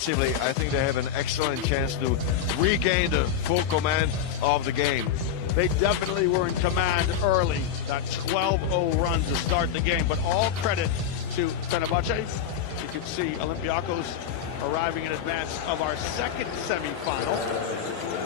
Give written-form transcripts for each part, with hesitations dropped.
defensively, I think they have an excellent chance to regain the full command of the game. They definitely were in command early, that 12-0 run to start the game, but all credit to Fenerμπαχτσέ. You can see Olympiacos arriving in advance of our second semifinal.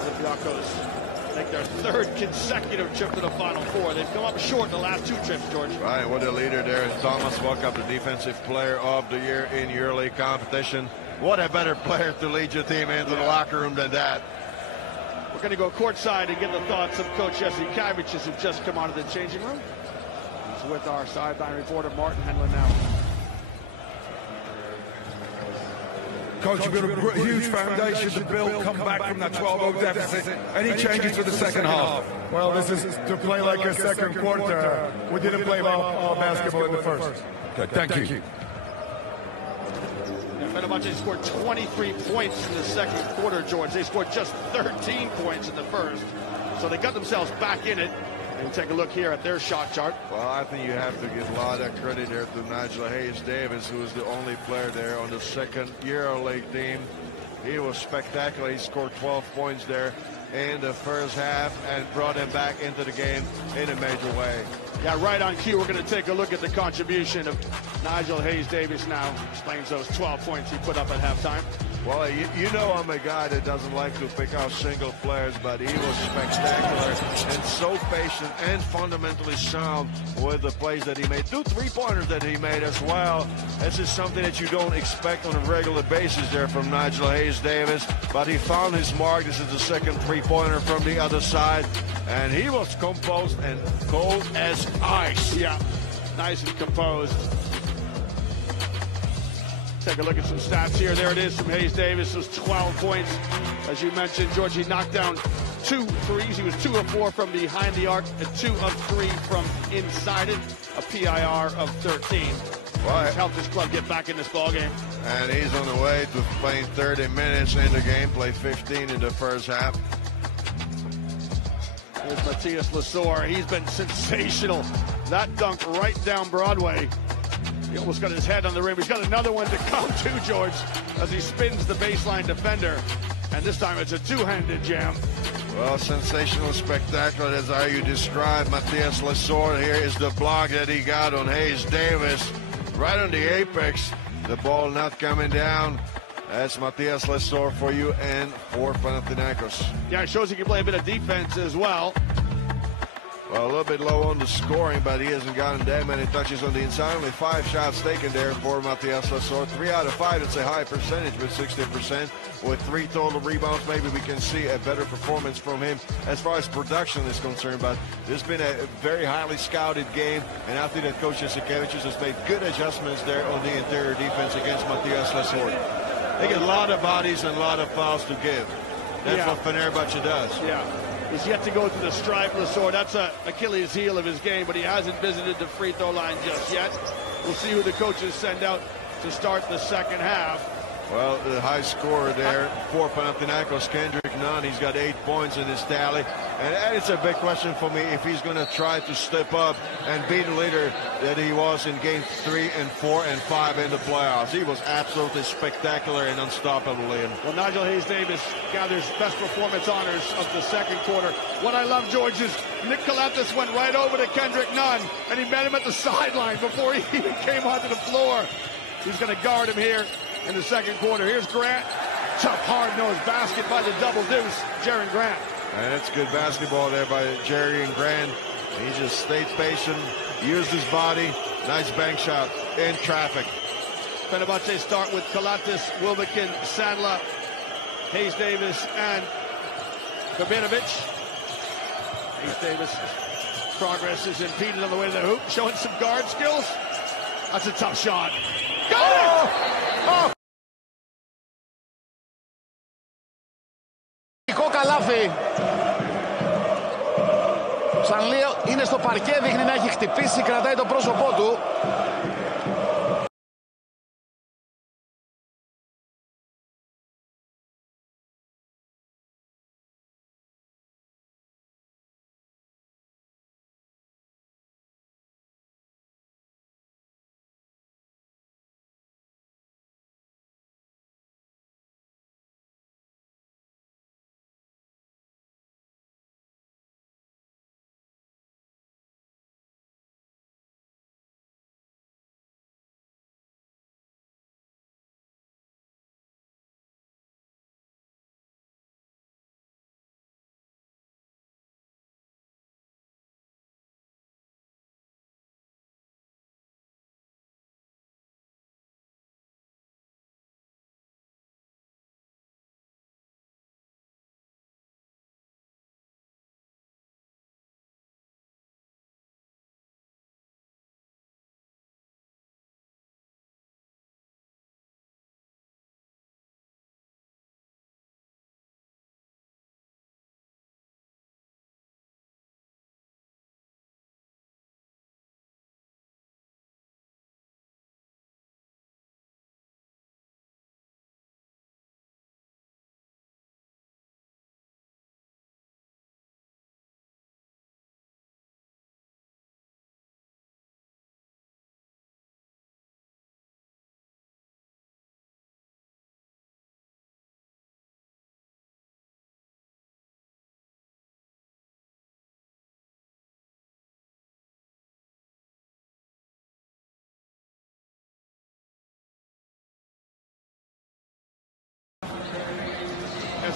Olympiacos make their third consecutive trip to the Final Four. They've come up short in the last two trips, George. Right, what a leader there. Thomas Walkup, the defensive player of the year in EuroLeague competition. What a better player to lead your team into the locker room than that. We're going to go courtside and get the thoughts of Coach Jesse Kavicic, who's just come out of the changing room. He's with our sideline reporter, Martin Henlin, now. Coach, you've got a huge foundation to build, come back from that 12-0 deficit. Any changes for the second half? Well, this is to play like a second quarter. We didn't play all basketball in the first. Okay, thank you. Fenerμπαχτσέ scored 23 points in the second quarter, George. They scored just 13 points in the first. So they got themselves back in it. And take a look here at their shot chart. Well, I think you have to give a lot of credit there to Nigel Hayes-Davis, who was the only player there on the second EuroLeague team. He was spectacular. He scored 12 points there in the first half and brought them back into the game in a major way. Yeah, right on cue. We're going to take a look at the contribution of Nigel Hayes-Davis now. Explains those 12 points he put up at halftime. Well, you know I'm a guy that doesn't like to pick out single players, but he was spectacular and so patient and fundamentally sound with the plays that he made. 2 3-pointers that he made as well. This is something that you don't expect on a regular basis there from Nigel Hayes-Davis, but he found his mark. This is the second 3-pointer from the other side, and he was composed and cold as ice. Yeah, nice and composed. Take a look at some stats here. There it is from Hayes-Davis. Those 12 points. As you mentioned, George, he knocked down 2 threes. He was 2 of 4 from behind the arc and 2 of 3 from inside it. A PIR of 13. Well, he's helped his club get back in this ballgame. And he's on the way to playing 30 minutes in the game. Played 15 in the first half. Here's Matthias Lesor. He's been sensational. That dunk right down Broadway. He almost got his head on the rim. He's got another one to come too, George, as he spins the baseline defender. And this time it's a two-handed jam. Well, sensational, spectacular, as how you described Matthias Lesor. Here is the block that he got on Hayes-Davis. Right on the apex. The ball not coming down. That's Matthias Lesor for you and for Panathinaikos. Yeah, it shows he can play a bit of defense as well. Well, a little bit low on the scoring, but he hasn't gotten that many touches on the inside. Only 5 shots taken there for Matthias Lesor. 3 out of 5, it's a high percentage with 60%. With 3 total rebounds, maybe we can see a better performance from him as far as production is concerned. But this has been a very highly scouted game, and I think that Coach Jesse Kavicic has made good adjustments there on the interior defense against Matthias Lesor. They get a lot of bodies and a lot of fouls to give. That's what Fenерμπαχτσέ does. Yeah. He's yet to go to the stripe, Lesor. That's an Achilles heel of his game, but he hasn't visited the free throw line just yet. We'll see who the coaches send out to start the second half. Well, the high scorer there for Panathinaikos, Kendrick Nunn. He's got 8 points in his tally. And it's a big question for me if he's going to try to step up and be the leader that he was in games 3 and 4 and 5 in the playoffs. He was absolutely spectacular and unstoppable, Ian. Well, Nigel Hayes-Davis gathers best performance honors of the second quarter. What I love, George, is Nick Kalatis went right over to Kendrick Nunn, and he met him at the sideline before he even came onto the floor. He's going to guard him here in the second quarter. Here's Grant. Tough, hard-nosed basket by the double deuce, Jaren Grant. And that's good basketball there by Jerry and Grant. He just stayed patient, used his body. Nice bank shot in traffic. Fenerμπαχτσέ start with Kalatis, Wilbekin, Sandler, Hayes-Davis, and Babinovic. Hayes-Davis' progress is impeded on the way to the hoop, showing some guard skills. That's a tough shot. Got it! Oh! Καλάθι. Σανλίο είναι στο παρκέ, δείχνει να έχει χτυπήσει, κρατάει το πρόσωπό του.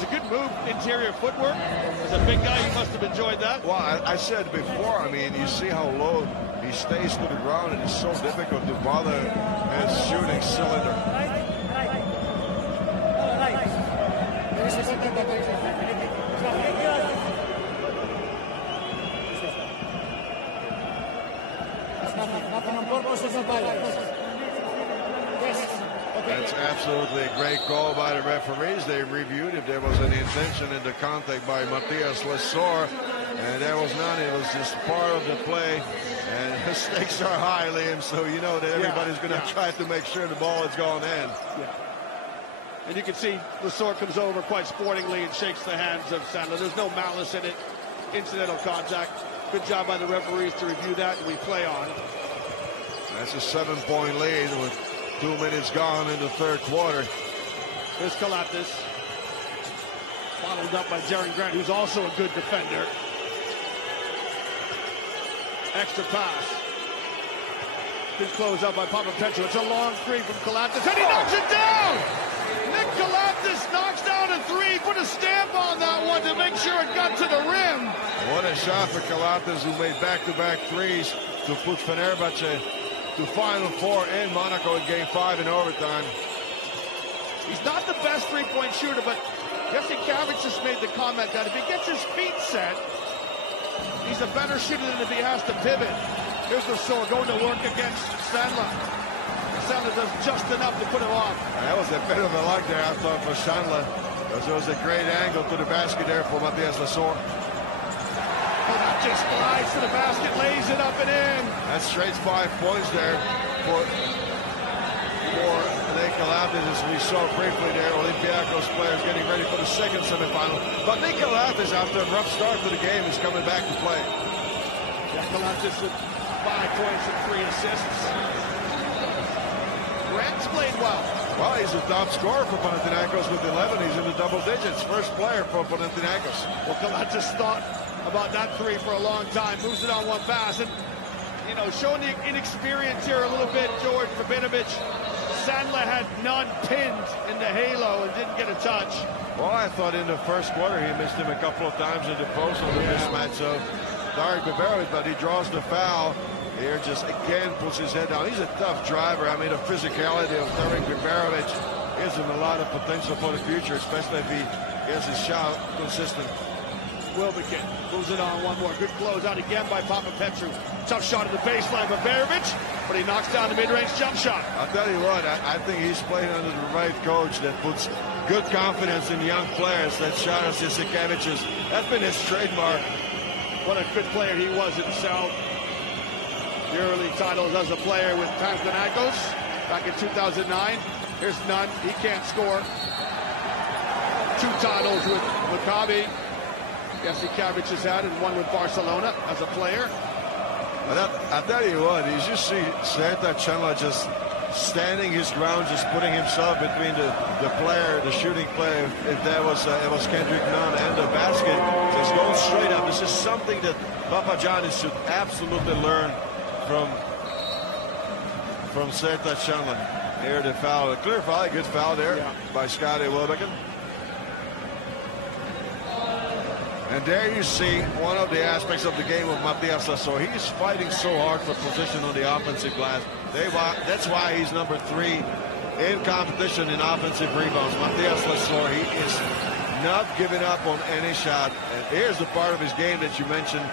It's a good move, interior footwork. As a big guy, you must have enjoyed that. Well, I said before, I mean, you see how low he stays to the ground, and it's so difficult to bother his shooting cylinder. That's absolutely a great call by the referees. They reviewed if there was any intention in the contact by Matthias Lesor, and there was none. It was just part of the play, and the stakes are high, Liam, so you know that everybody's going to try to make sure the ball is going in. Yeah. And you can see Lesor comes over quite sportingly and shakes the hands of Sandler. There's no malice in it. Incidental contact. Good job by the referees to review that, and we play on. That's a 7-point lead with 2 minutes gone in the third quarter. Here's Kalatis. Bottled up by Darren Grant, who's also a good defender. Extra pass. Good close up by Papapetru. It's a long three from Kalatis, and he knocks it down! Nick Kalatis knocks down a three, put a stamp on that one to make sure it got to the rim. What a shot for Kalatis, who made back-to-back threes to put Fennerbahçe to Final Four in Monaco in Game 5 in overtime. He's not the best three-point shooter, but Jesse Kavich just made the comment that if he gets his feet set, he's a better shooter than if he has to pivot. Here's Lesor going to work against Sandler. Sandler does just enough to put him off. That was a bit of a luck there, I thought, for Sandler. There was a great angle to the basket there for Matthias Lesor. Just slides to the basket, lays it up and in. That's straight 5 points there for Nick Kalatis, as we saw briefly there. Olympiacos players getting ready for the second semifinal. But Nick Kalatis, after a rough start to the game, is coming back to play. Yeah, Kalatis with 5 points and 3 assists. Grant's played well. Well, he's the top scorer for Panathinaikos with 11. He's in the double digits. First player for Panathinaikos. Well, Kalatis thought about that three for a long time. Moves it on one pass. And, you know, showing the inexperience here a little bit, George Rabinovich. Sandler had none pinned in the halo and didn't get a touch. Well, I thought in the first quarter he missed him a couple of times in the post on the mismatch. So, Darek Biberovic, but he draws the foul. Here just again puts his head down. He's a tough driver. I mean, the physicality of Darek Biberovic gives him a lot of potential for the future, especially if he gets his shot consistent. Wilbekin moves it on one more. Good close out again by Papapetru. Tough shot at the baseline by Berovic, but he knocks down the mid-range jump shot. I'll tell you what, I think he's playing under the right coach that puts good confidence in young players. That shot of Sisikevich's, that's been his trademark. What a good player he was himself. The early titles as a player with Panathinaikos back in 2009. Here's Nunn, he can't score. 2 titles with Maccabi. Jesse Kavich has had, and one with Barcelona as a player. I tell you what, you just see Serta Chandler just standing his ground, just putting himself between the player, the shooting player. If that was it was Kendrick Nunn and the basket, just going straight up. This is something that Papagiannis should absolutely learn from Serta Chandler. Here the foul, a clear foul, a good foul there by Scotty Wilbekin. And there you see one of the aspects of the game of Matthias Lesor. He is fighting so hard for position on the offensive glass. That's why he's number 3 in competition in offensive rebounds. Matthias Lesor, he is not giving up on any shot. And here's the part of his game that you mentioned.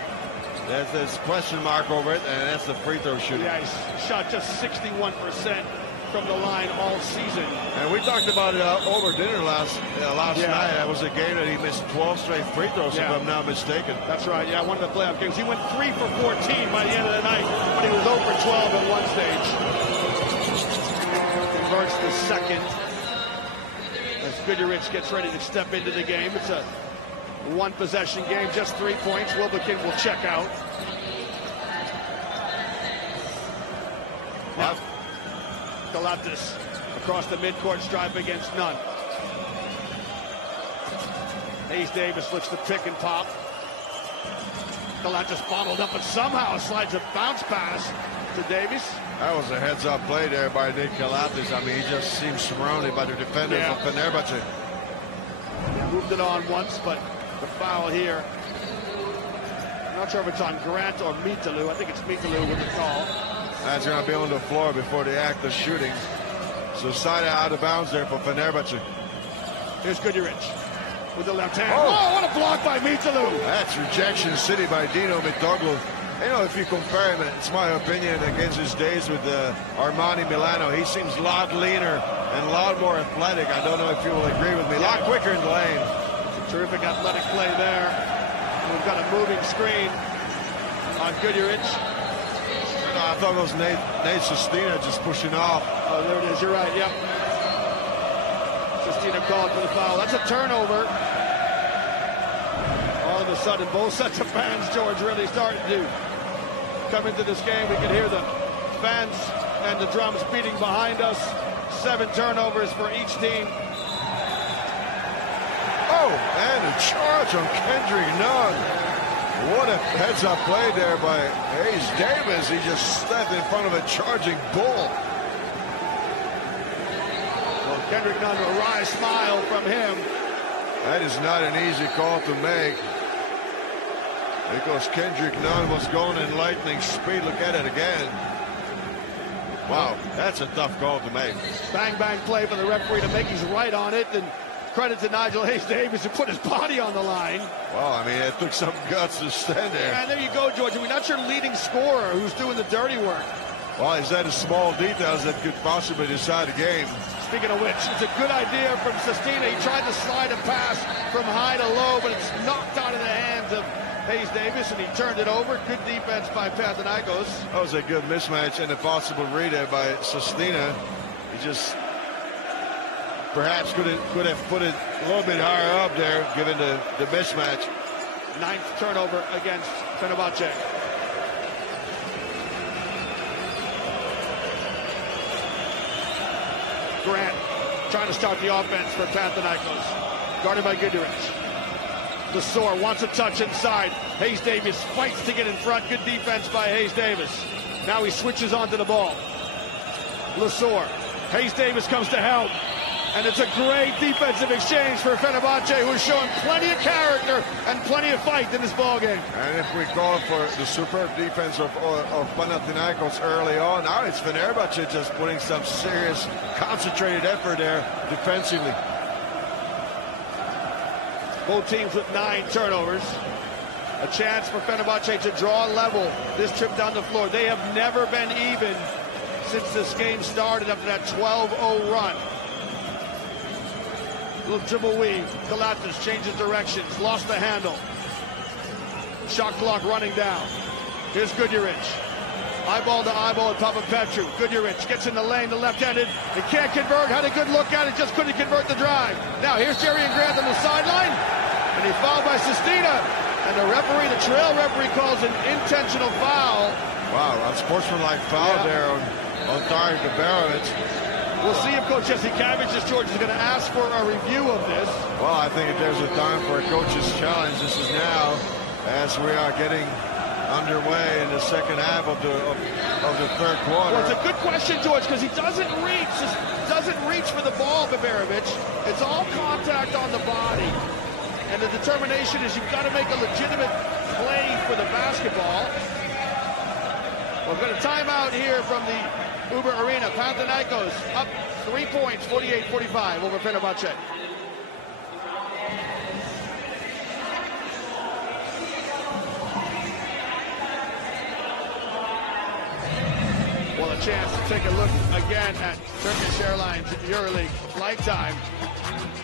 There's this question mark over it, and that's the free throw shooting. Yeah, he's shot just 61% from the line all season. And we talked about it over dinner last night. That was a game that he missed 12 straight free throws, if I'm not mistaken. That's right, one of the playoff games. He went 3 for 14 by the end of the night, but he was 0 for 12 at one stage. Converts the second as Guduric gets ready to step into the game. It's a 1-possession game, just 3 points. Wilbekin will check out. Now, Kalatis across the midcourt stripe against Nunn. Hayes Davis looks to pick and pop. Kalatis bottled up, but somehow slides a bounce pass to Davis. That was a heads-up play there by Nick Kalatis. I mean, he just seems surrounded by the defenders of Fenerbahçe. moved it on once, but the foul here. I'm not sure if it's on Grant or Mitalu. I think it's Mitalu with the call. That's going to be on the floor before the act of shooting. So side out of bounds there for Fennerbahçe. Here's Goodrich with the left hand. Oh, what a block by Mitalu. That's rejection city by Dino Mitoglu. You know, if you compare him, it's my opinion, against his days with Armani Milano, he seems a lot leaner and a lot more athletic. I don't know if you will agree with me. A lot quicker in the lane. It's a terrific athletic play there. And we've got a moving screen on Goodrich. I thought it was Nate Sestina just pushing off. Oh, there it is. You're right. Yep. Sestina called for the foul. That's a turnover. All of a sudden, both sets of fans, George, really starting to come into this game. We can hear the fans and the drums beating behind us. 7 turnovers for each team. Oh, and a charge on Kendrick Nunn. What a heads-up play there by Hayes Davis. He just stepped in front of a charging bull. Well, Kendrick Nunn, a wry smile from him. That is not an easy call to make, because Kendrick Nunn was going in lightning speed. Look at it again. Wow, that's a tough call to make. Bang, bang play for the referee to make. He's right on it. And credit to Nigel Hayes Davis who put his body on the line. Well, I mean, it took some guts to stand there. And there you go, George. I mean, that's your leading scorer who's doing the dirty work. Well, is that a small details that could possibly decide the game? Speaking of which, it's a good idea from Sestina. He tried to slide a pass from high to low, but it's knocked out of the hands of Hayes Davis, and he turned it over. Good defense by Panathinaikos. That was a good mismatch and a possible read there by Sestina. He just perhaps could have put it a little bit higher up there, given the mismatch. 9th turnover against Fennerbahçe. Grant trying to start the offense for Panathinaikos. Guarded by Goodrich. Lesor wants a touch inside. Hayes Davis fights to get in front. Good defense by Hayes Davis. Now he switches onto the ball. Lesor. Hayes Davis comes to help. And it's a great defensive exchange for Fenerbahçe, who's showing plenty of character and plenty of fight in this ballgame. And if we call for the superb defense of Panathinaikos early on, now it's Fenerbahçe just putting some serious concentrated effort there defensively. Both teams with 9 turnovers. A chance for Fenerbahçe to draw level this trip down the floor. They have never been even since this game started after that 12-0 run. Little dribble weave. Galatas changes directions. Lost the handle. Shot clock running down. Here's Goodrich. Eyeball to eyeball with Papapetru. Goodrich gets in the lane, the left-handed. He can't convert. Had a good look at it. Just couldn't convert the drive. Now here's Jerry and Grant on the sideline. And he fouled by Sestina. And the referee, the trail referee, calls an intentional foul. Wow, a sportsmanlike foul there on Tarek Beberovic. We'll see if Coach Jesse Cavage, George, is going to ask for a review of this. Well, I think if there's a time for a coach's challenge, this is now, as we are getting underway in the second half of the third quarter. Well, it's a good question, George, because he doesn't reach for the ball, Beberovic. It's all contact on the body. And the determination is you've got to make a legitimate play for the basketball. We've got a timeout here from the Uber Arena. Panathinaikos up 3 points, 48-45 over Fenerbahçe. Well, a chance to take a look again at Turkish Airlines EuroLeague flight time.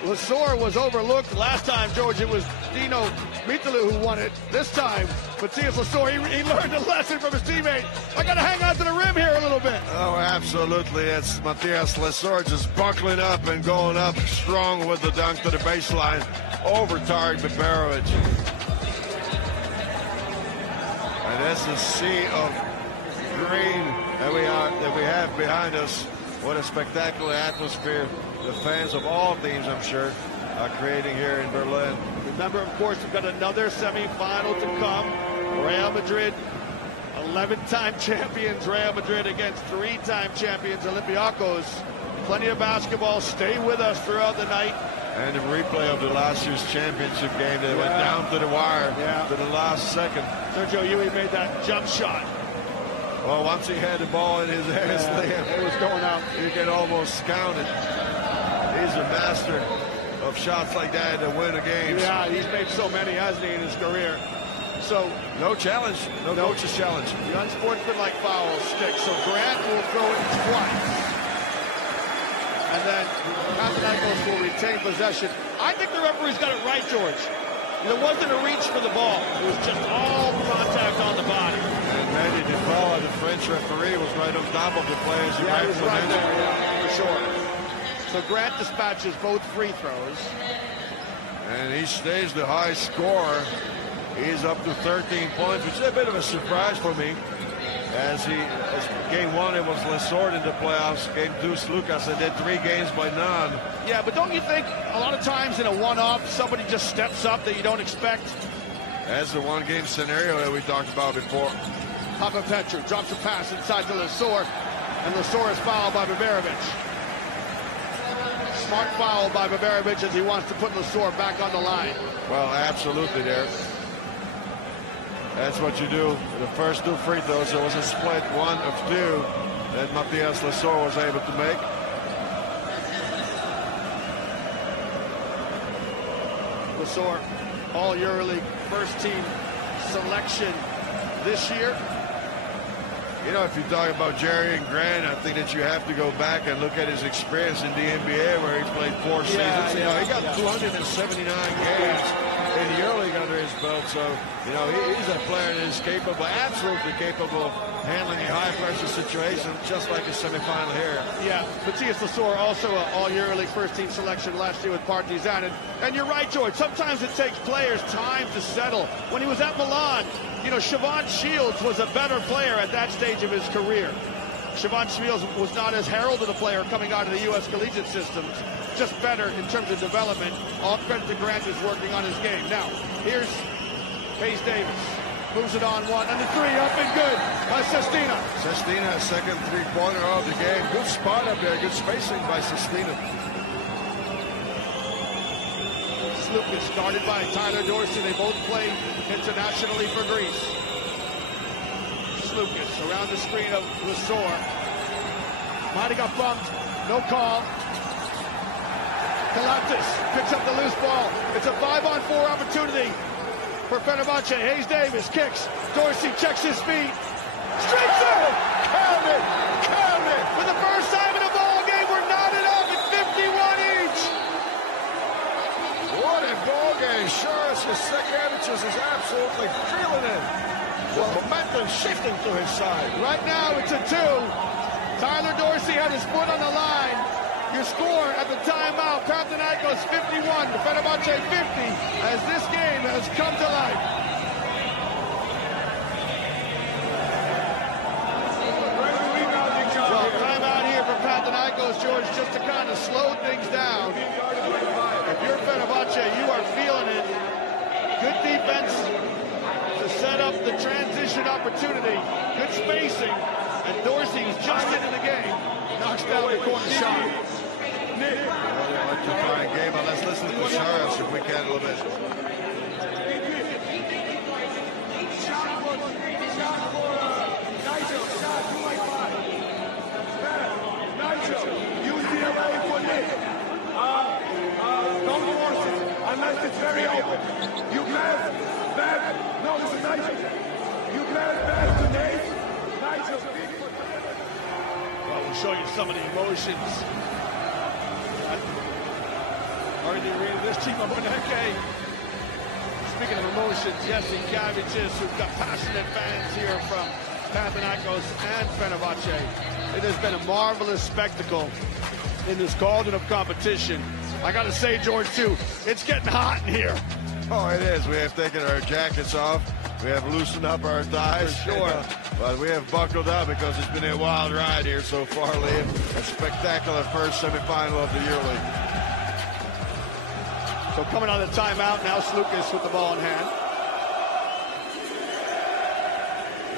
Lesor was overlooked last time, George. It was Dino Mitalu who won it. This time, Matthias Lesor, he learned a lesson from his teammate. I got to hang on to the rim here a little bit. Oh, absolutely. It's Matthias Lesor just buckling up and going up strong with the dunk to the baseline over Tarek Beberovic. And that's the sea of green that we have behind us. What a spectacular atmosphere the fans of all teams, I'm sure, are creating here in Berlin. Remember, of course, we've got another semifinal to come. Real Madrid, 11-time champions Real Madrid against 3-time champions Olympiacos. Plenty of basketball. Stay with us throughout the night. And the replay of the last year's championship game that went down to the wire to the last second. Sergio Ewing made that jump shot. Well, once he had the ball in his hands, it was going out. You can almost count it. He's a master of shots like that to win a game. Yeah, he's made so many, hasn't he, in his career? So no challenge, no coach's challenge. The unsportsmanlike foul sticks. So Grant will throw it twice, and then Panathinaikos will retain possession. I think the referee's got it right, George. There wasn't a reach for the ball. It was just all contact on the body. And Manny DeFalla, the French referee, was right on top of the players. He was right there, for sure. So Grant dispatches both free throws. And he stays the high scorer. He's up to 13 points, which is a bit of a surprise for me. As game one, it was Lesord in the playoffs. Game two, Lucas, and did 3 games by none. Yeah, but don't you think a lot of times in a one-off, somebody just steps up that you don't expect? That's the one-game scenario that we talked about before. Papa Petru drops a pass inside to Lesord, and Lesord is fouled by Baberovic. Smart foul by Baberovic as he wants to put Lesord back on the line. Well, absolutely there. That's what you do. The first 2 free throws, there was a split 1 of 2 that Matthias Lesord was able to make. Lesord, all EuroLeague first team selection this year. You know, if you're talking about Jerry and Grant, I think that you have to go back and look at his experience in the NBA where he played 4 seasons. You know, he got 279 games in the EuroLeague under his belt, so you know he's a player that is capable, absolutely capable of handling a high-pressure situation, just like his semifinal here. Yeah, Matthias Lesord also an all-EuroLeague first-team selection last year with Partizan, and you're right, George. Sometimes it takes players time to settle. When he was at Milan, you know, Siobhan Shields was a better player at that stage of his career. Siobhan Shields was not as heralded a player coming out of the U.S. collegiate system, just better in terms of development. All credit to Grant is working on his game. Now, here's Hayes Davis. Moves it on 1, and the 3 up and good by Sestina. Sestina, second 3-pointer of the game. Good spot up there, good spacing by Sestina. Lucas started by Tyler Dorsey. They both played internationally for Greece. Lucas around the screen of Lesord. Might have got bumped. No call. Kalatis picks up the loose ball. It's a 5-on-4 opportunity for Fennerbahçe. Hayes Davis kicks. Dorsey checks his feet. Straight through! Count it! Count it! For the first time in a ball game, we're knotted up at 51 each. What a ball game. Sure, Jasikevičius is absolutely feeling it. The momentum shifting to his side. Right now, it's a 2. Tyler Dorsey had his foot on the line. Your score at the timeout, Panathinaikos 51, Fennerbahçe 50, as this game has come to life. Well, timeout here for Panathinaikos, George, just to kind of slow things down. If you're Fennerbahçe, you are feeling it. Good defense to set up the transition opportunity. Good spacing. And Dorsey is just into the game. Knocks down the corner shot. Electrifying game, but let's listen to Sharas if we can a little bit. Don't force it unless it's very open. You glance back. No, this is Nigel. You glance back to Nate. Nigel. Well, we'll show you some of the emotions. Already read this team of Moneke. Speaking of emotions, Jesse Gavicius, who've got passionate fans here from Panathinaikos and Fenerbahçe. It has been a marvelous spectacle in this cauldron of competition. I got to say, George, too, it's getting hot in here. Oh, it is. We have taken our jackets off. We have loosened up our ties. For sure. But we have buckled up because it's been a wild ride here so far, Liam. A spectacular first semifinal of the EuroLeague. So coming on the timeout, now Slukas with the ball in hand.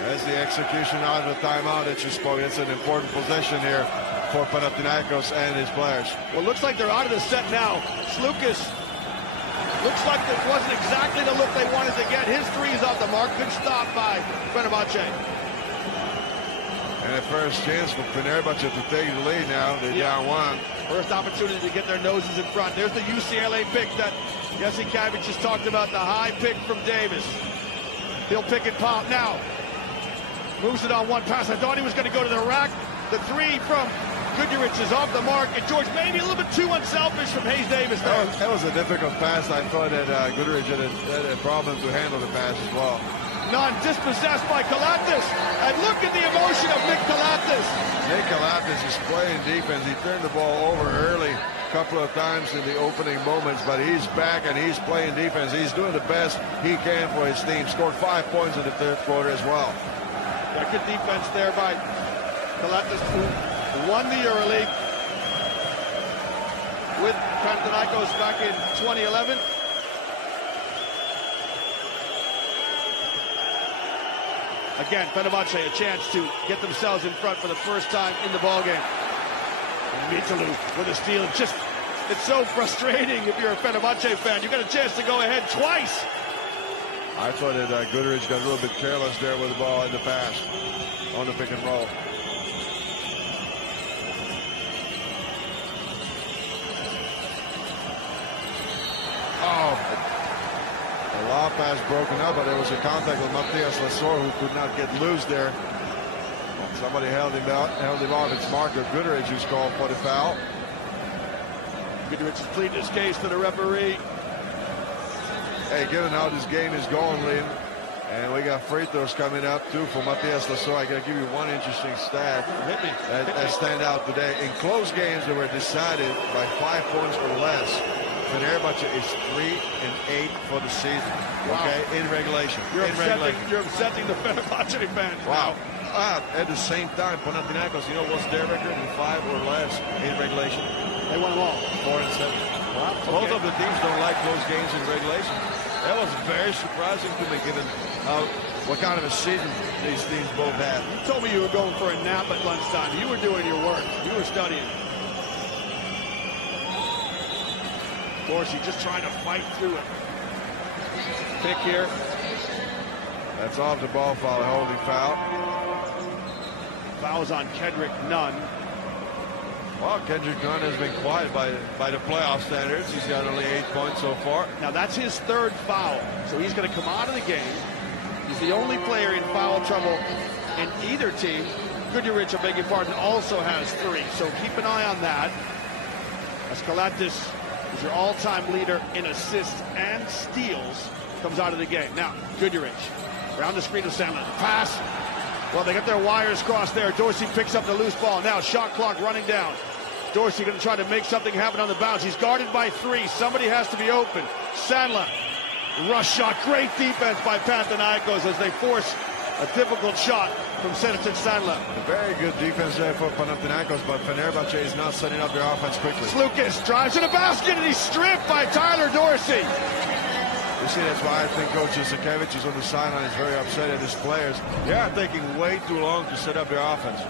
That's the execution out of the timeout that you spoke. It's an important possession here for Panathinaikos and his players. Well, looks like they're out of the set now. Slukas looks like it wasn't exactly the look they wanted to get. His three is off the mark. Good stop by Fennerbahçe. And a first chance for Fenerbahçe to take the lead now. They're down one. First opportunity to get their noses in front. There's the UCLA pick that Jesse Cabbage just talked about, the high pick from Davis. He'll pick and pop now. Moves it on one pass. I thought he was going to go to the rack. The three from Goodrich is off the mark. And George, maybe a little bit too unselfish from Hayes Davis there. That was a difficult pass. I thought that Goodrich had a problem to handle the pass as well. None, dispossessed by Kalatis. And look at the emotion of Nick Kalatis. Nick Kalatis is playing defense. He turned the ball over early a couple of times in the opening moments, but he's back and he's playing defense. He's doing the best he can for his team. Scored 5 points in the third quarter as well. Yeah, good defense there by Kalatis, who won the EuroLeague with Panathinaikos back in 2011. Again, Fenerbahçe a chance to get themselves in front for the first time in the ballgame. Mitalu with a steal. It's so frustrating if you're a Fenerbahçe fan. You got a chance to go ahead twice. I thought that Goodrich got a little bit careless there with the ball in the pass on the pick and roll. Oh, the lob pass broken up, but there was a contact with Matthias Lasor who could not get loose there. Somebody held him off. It's Marco Goodrich who's called for the foul. Goodrich has pleaded his case to the referee. Hey, given how this game is going, Liam, and we got free throws coming up too for Matthias Lasor. I gotta give you one interesting stat that stand out today. In close games that were decided by 5 points or less, Fennerbahçe is 3-8 for the season. Wow. Okay, in regulation. You're upsetting the Fenerbahçe fans. Wow. At the same time, Panathinaikos, you know what's their record in 5 or less in regulation? They won them all. 4-7. Wow. Both of the teams don't like close games in regulation. That was very surprising to me, given what kind of a season these teams both had. You told me you were going for a nap at lunchtime. You were doing your work. You were studying. Dorsey just trying to fight through it. Pick here. That's off the ball foul, a holding foul. Fouls on Kendrick Nunn. Well, Kendrick Nunn has been quiet by the playoff standards. He's got only 8 points so far. Now that's his third foul, so he's going to come out of the game. He's the only player in foul trouble in either team. Goodrich, I beg your pardon, also has 3, so keep an eye on that. As Kalatis is your all-time leader in assists and steals, comes out of the game. Now, Goodrich, around the screen of Sandlin. Pass. Well, they got their wires crossed there. Dorsey picks up the loose ball. Now, shot clock running down. Dorsey going to try to make something happen on the bounce. He's guarded by 3. Somebody has to be open. Sandlin, rush shot. Great defense by Panathinaikos as they force a difficult shot from Senator Sandlin. Very good defense there for Panathinaikos, but Fenerbahçe is not setting up their offense quickly. Slukas drives to the basket, and he's stripped by Tyler Dorsey. You see, that's why I think Coach Jasikevic is on the sideline. Is very upset at his players. They are taking way too long to set up their offense.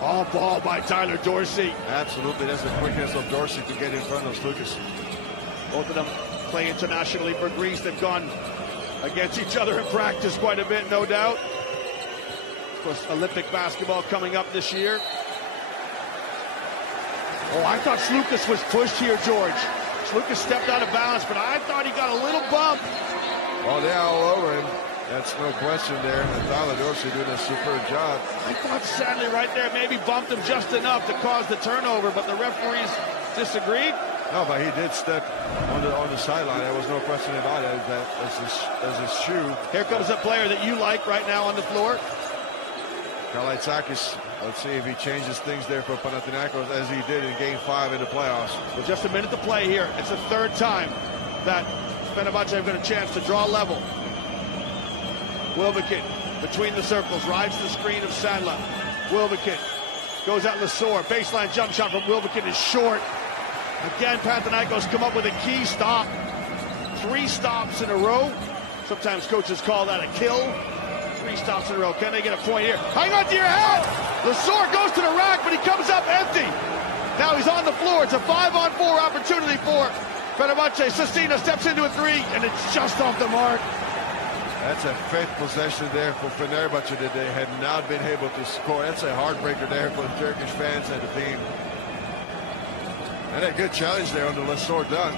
All ball by Tyler Dorsey. Absolutely, that's the quickness of Dorsey to get in front of Slukas. Both of them play internationally for Greece. They've gone against each other in practice quite a bit, no doubt. Of course, Olympic basketball coming up this year. Oh, I thought Slukas was pushed here, George. Slukas stepped out of balance, but I thought he got a little bump. Well, they're all over him. That's no question there. And Tyler Dorsey doing a superb job. I thought Sadly right there maybe bumped him just enough to cause the turnover, but the referees disagreed. No, but he did step on the sideline. There was no question about it. As his shoe. Here comes a player that you like right now on the floor. Kalaitzakis. Let's see if he changes things there for Panathinaikos as he did in Game 5 in the playoffs. With just a minute to play here, it's the third time that Fenerbahçe have got a chance to draw level. Wilbekin between the circles, rides the screen of Sandler. Wilbekin goes out Lasor. Baseline jump shot from Wilbekin is short. Again, Panathinaikos come up with a key stop. 3 stops in a row. Sometimes coaches call that a kill. 3 stops in a row. Can they get a point here? Hang on to your hat! Lasor goes goes to the rack, but he comes up empty. Now he's on the floor. It's a 5-on-4 opportunity for Fennerbahçe. Sestina steps into a three, and it's just off the mark. That's a fifth possession there for Fenerbahçe that they had not been able to score. That's a heartbreaker there for the Turkish fans and the team. And a good challenge there on the Lesor dunk.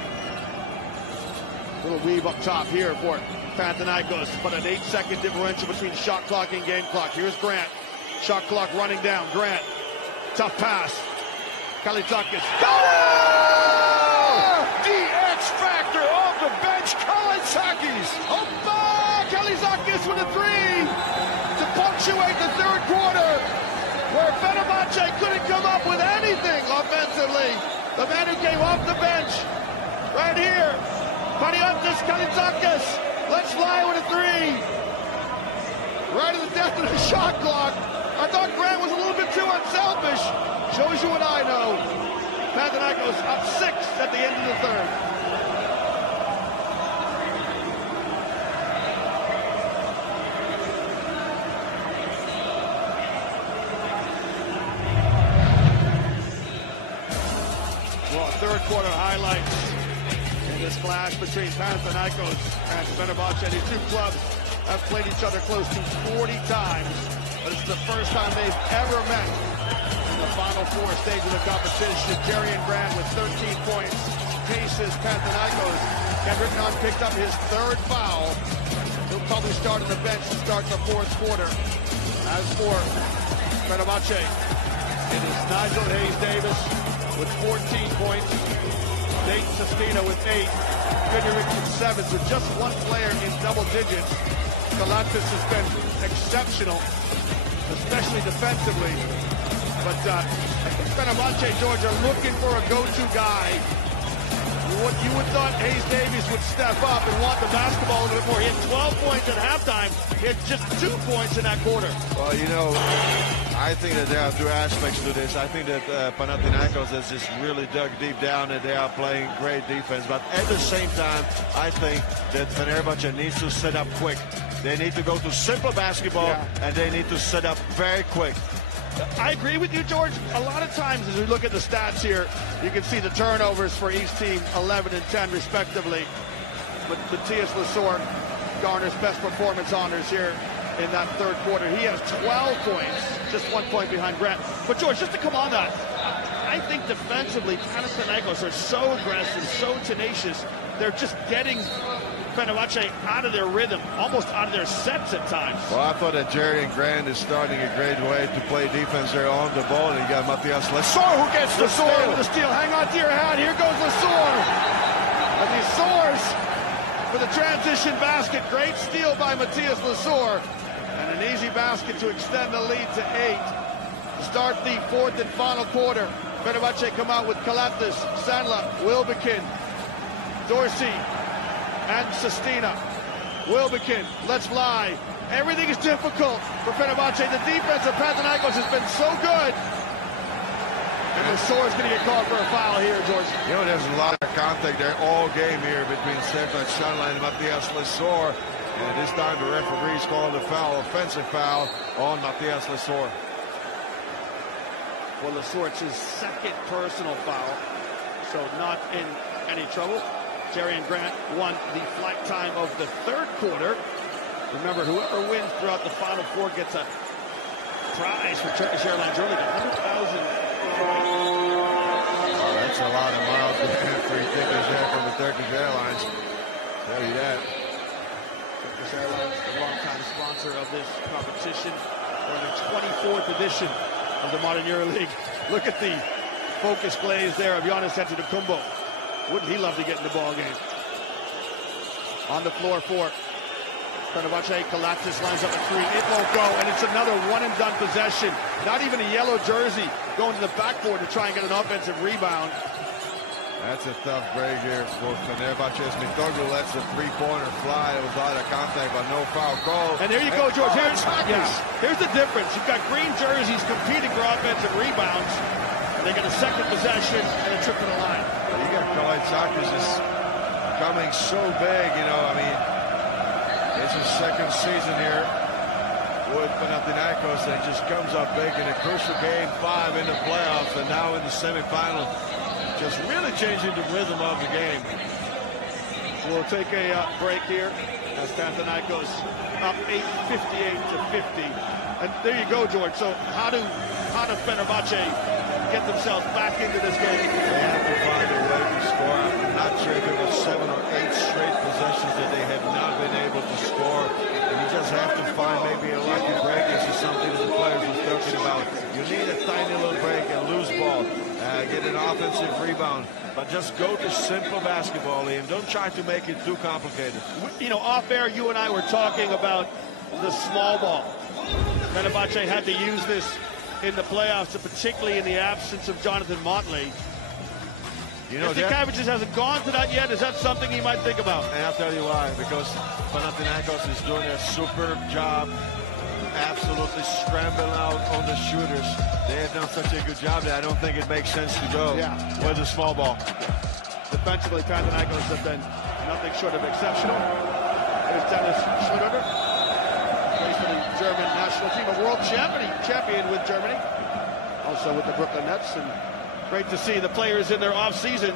Little weave up top here for Panathinaikos, but an 8-second differential between shot clock and game clock. Here's Grant. Shot clock running down. Grant. Tough pass. Kalitakis. The X factor off the bench, Kalitakis. Kalitakis with a three to punctuate the third quarter, where Fenerbahçe couldn't come up with anything offensively. The man who came off the bench, right here, Panathinaikos Kalitakis. Let's fly with a three. Right at the death of the shot clock. I thought Grant was a little bit too unselfish. Shows you what I know. Panathinaikos up 6 at the end of the third. Well, third quarter highlights in this clash between Panathinaikos and Fenerbahçe. These two clubs have played each other close to 40 times, but it's the first time they've ever met in the Final Four stage of the competition. Jerry and Grant with 13 points paces Panathinaikos. Kendrick Nunn picked up his third foul. He'll probably start on the bench to start the fourth quarter. As for Fenerbahçe, it is Nigel Hayes-Davis with 14 points. Nate Sestina with 8. Frederick with 7. With just one player in double digits. Kalatis has been exceptional, especially defensively. But Fenerbahçe, George, are looking for a go-to guy. You would thought Hayes-Davis would step up and want the basketball a little bit more. He had 12 points at halftime. He had just 2 points in that quarter. Well, you know, I think that there are two aspects to this. I think that Panathinaikos has just really dug deep down and they are playing great defense. But at the same time, I think that Fenerbahçe needs to set up quick. They need to go to simple basketball, and they need to set up very quick. I agree with you, George. A lot of times as we look at the stats here, you can see the turnovers for each team, 11 and 10 respectively. But Matthias Lesor garners best performance honors here in that third quarter. He has 12 points, just 1 point behind Grant. But George, just to come on that, I think defensively, Panathinaikos are so aggressive, so tenacious. They're just getting Fenerbahçe out of their rhythm, almost out of their sets at times. Well, I thought that Jerry and Grant is starting a great way to play defense there on the ball. And you got Matthias Lesor who gets the steal. With the steal. Hang on to your hat. Here goes Lesor. As he soars for the transition basket. Great steal by Matthias Lesor. And an easy basket to extend the lead to 8. To start the fourth and final quarter. Fenerbahçe come out with Kalatis, Sandla, Wilbekin, Dorsey, and Sestina. Wilbekin, let's fly. Everything is difficult for Fenerbahçe. The defense of Panathinaikos has been so good. And Lesor is going to get called for a foul here, George. You know, there's a lot of contact there all game here between Stefan Sandla and Matthias Lesor. And this time the referees called a foul, offensive foul on Matthias Lesor. Well, Lesor, it's his second personal foul, so not in any trouble. Jerry and Grant won the flight time of the third quarter. Remember, whoever wins throughout the Final Four gets a prize for Turkish Airlines early. 100,000. Oh, that's a lot of miles free tickets there from the Turkish Airlines. Tell you that. Turkish Airlines, a longtime sponsor of this competition. We're in the 24th edition of the Modern EuroLeague. Look at the focus plays there of Giannis Antetokounmpo. Wouldn't he love to get in the ball game? On the floor for Fenerbahçe, Kalatis lines up a three. It won't go, and it's another one-and-done possession. Not even a yellow jersey going to the backboard to try and get an offensive rebound. That's a tough break here for Fenerbahçe. Mitoglu lets the three-pointer fly. It was a lot of contact, but no foul call. And there you go, George. Here's the difference. You've got green jerseys competing for offensive rebounds. They get a second possession and a trip to the line. You got Kalitakis is coming so big, you know. I mean, it's his second season here with Panathinaikos, and just comes up big in a crucial game 5 in the playoffs, and now in the semifinal, just really changing the rhythm of the game. We'll take a break here as Panathinaikos up 58-50. And there you go, George. So how do Fennerbahçe get themselves back into this game? They have to find a way to score. I'm not sure if it was 7 or 8 straight possessions that they have not been able to score. And you just have to find maybe a lucky break. This is something that the players were talking about. You need a tiny little break and loose ball. Get an offensive rebound. But just go to simple basketball, Liam. Don't try to make it too complicated. You know, off air, you and I were talking about the small ball. Fenerbahçe had to use this in the playoffs, particularly in the absence of Jonathan Motley. You know, Jakovic hasn't gone to that yet. Is that something you might think about? And I'll tell you why. Because Panathinaikos is doing a superb job, absolutely scrambling out on the shooters. They have done such a good job that I don't think it makes sense to go with a small ball. Defensively, Panathinaikos have been nothing short of exceptional. There's Dennis Schröder, plays for the German national team, a world champion with Germany, also with the Brooklyn Nets. And great to see the players in their off-season,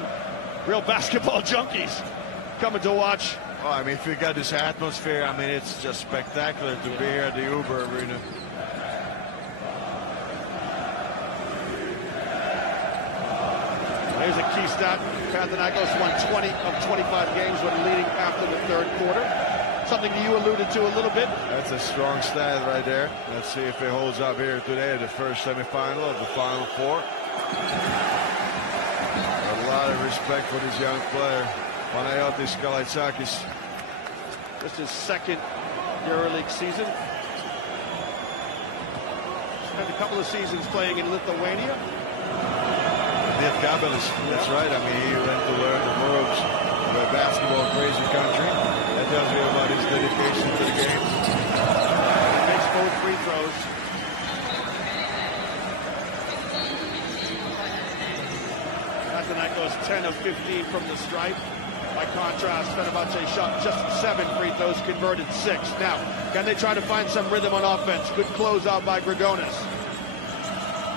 real basketball junkies, coming to watch. Oh, I mean, if you got this atmosphere, I mean, it's just spectacular to be here at the Uber Arena. Here's a key stat. Panathinaikos won 20 of 25 games when leading after the third quarter. Something you alluded to a little bit. That's a strong stat right there. Let's see if it holds up here today, the first semifinal of the Final Four. A lot of respect for this young player, Panayotis Kalaitzakis. Just his second EuroLeague season. Spent a couple of seasons playing in Lithuania. That's right. I mean, he went to learn the ropes of a basketball crazy country. That tells you about his dedication to the game. He makes both free throws. Panathinaikos 10 of 15 from the stripe. By contrast, Fenerbahçe shot just 7 free throws, converted 6. Now, can they try to find some rhythm on offense? Good closeout by Grigonis.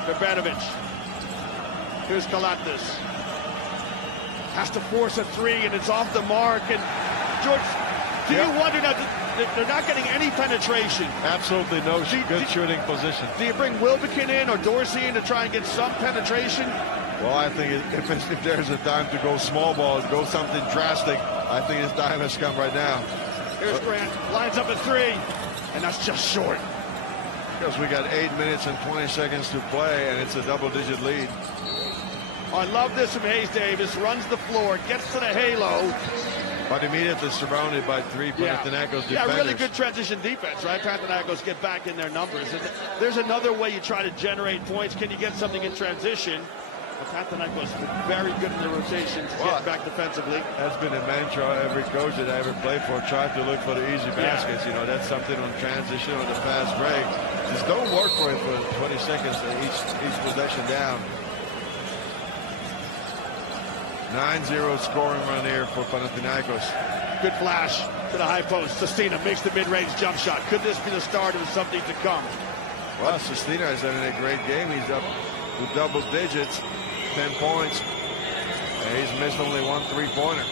Verbanovic. Here's Kalatis. Has to force a 3, and it's off the mark. And, George, do you wonder now, they're not getting any penetration? Absolutely no good shooting position. Do you bring Wilbekin in or Dorsey in to try and get some penetration? Well, I think if there's a time to go small ball, go something drastic, I think his time has come right now. Here's Grant, lines up at 3, and that's just short. Because we got 8 minutes and 20 seconds to play, and it's a double-digit lead. I love this from Hayes Davis, runs the floor, gets to the halo. But immediately surrounded by 3 Panathinaikos defenders. Yeah, really good transition defense, right? Panathinaikos get back in their numbers. And there's another way you try to generate points. Can you get something in transition? Panathinaikos has been very good in the rotations, getting back defensively. That's been a mantra every coach that I ever played for. Try to look for the easy baskets. You know, that's something on transition or the fast break. Just don't work for it for 20 seconds each possession down. 9-0 scoring run here for Panathinaikos. Good flash to the high post. Sestina makes the mid-range jump shot. Could this be the start of something to come? Well, Sestina is having a great game. He's up to double digits, 10 points. And he's missed only 1 3-pointer.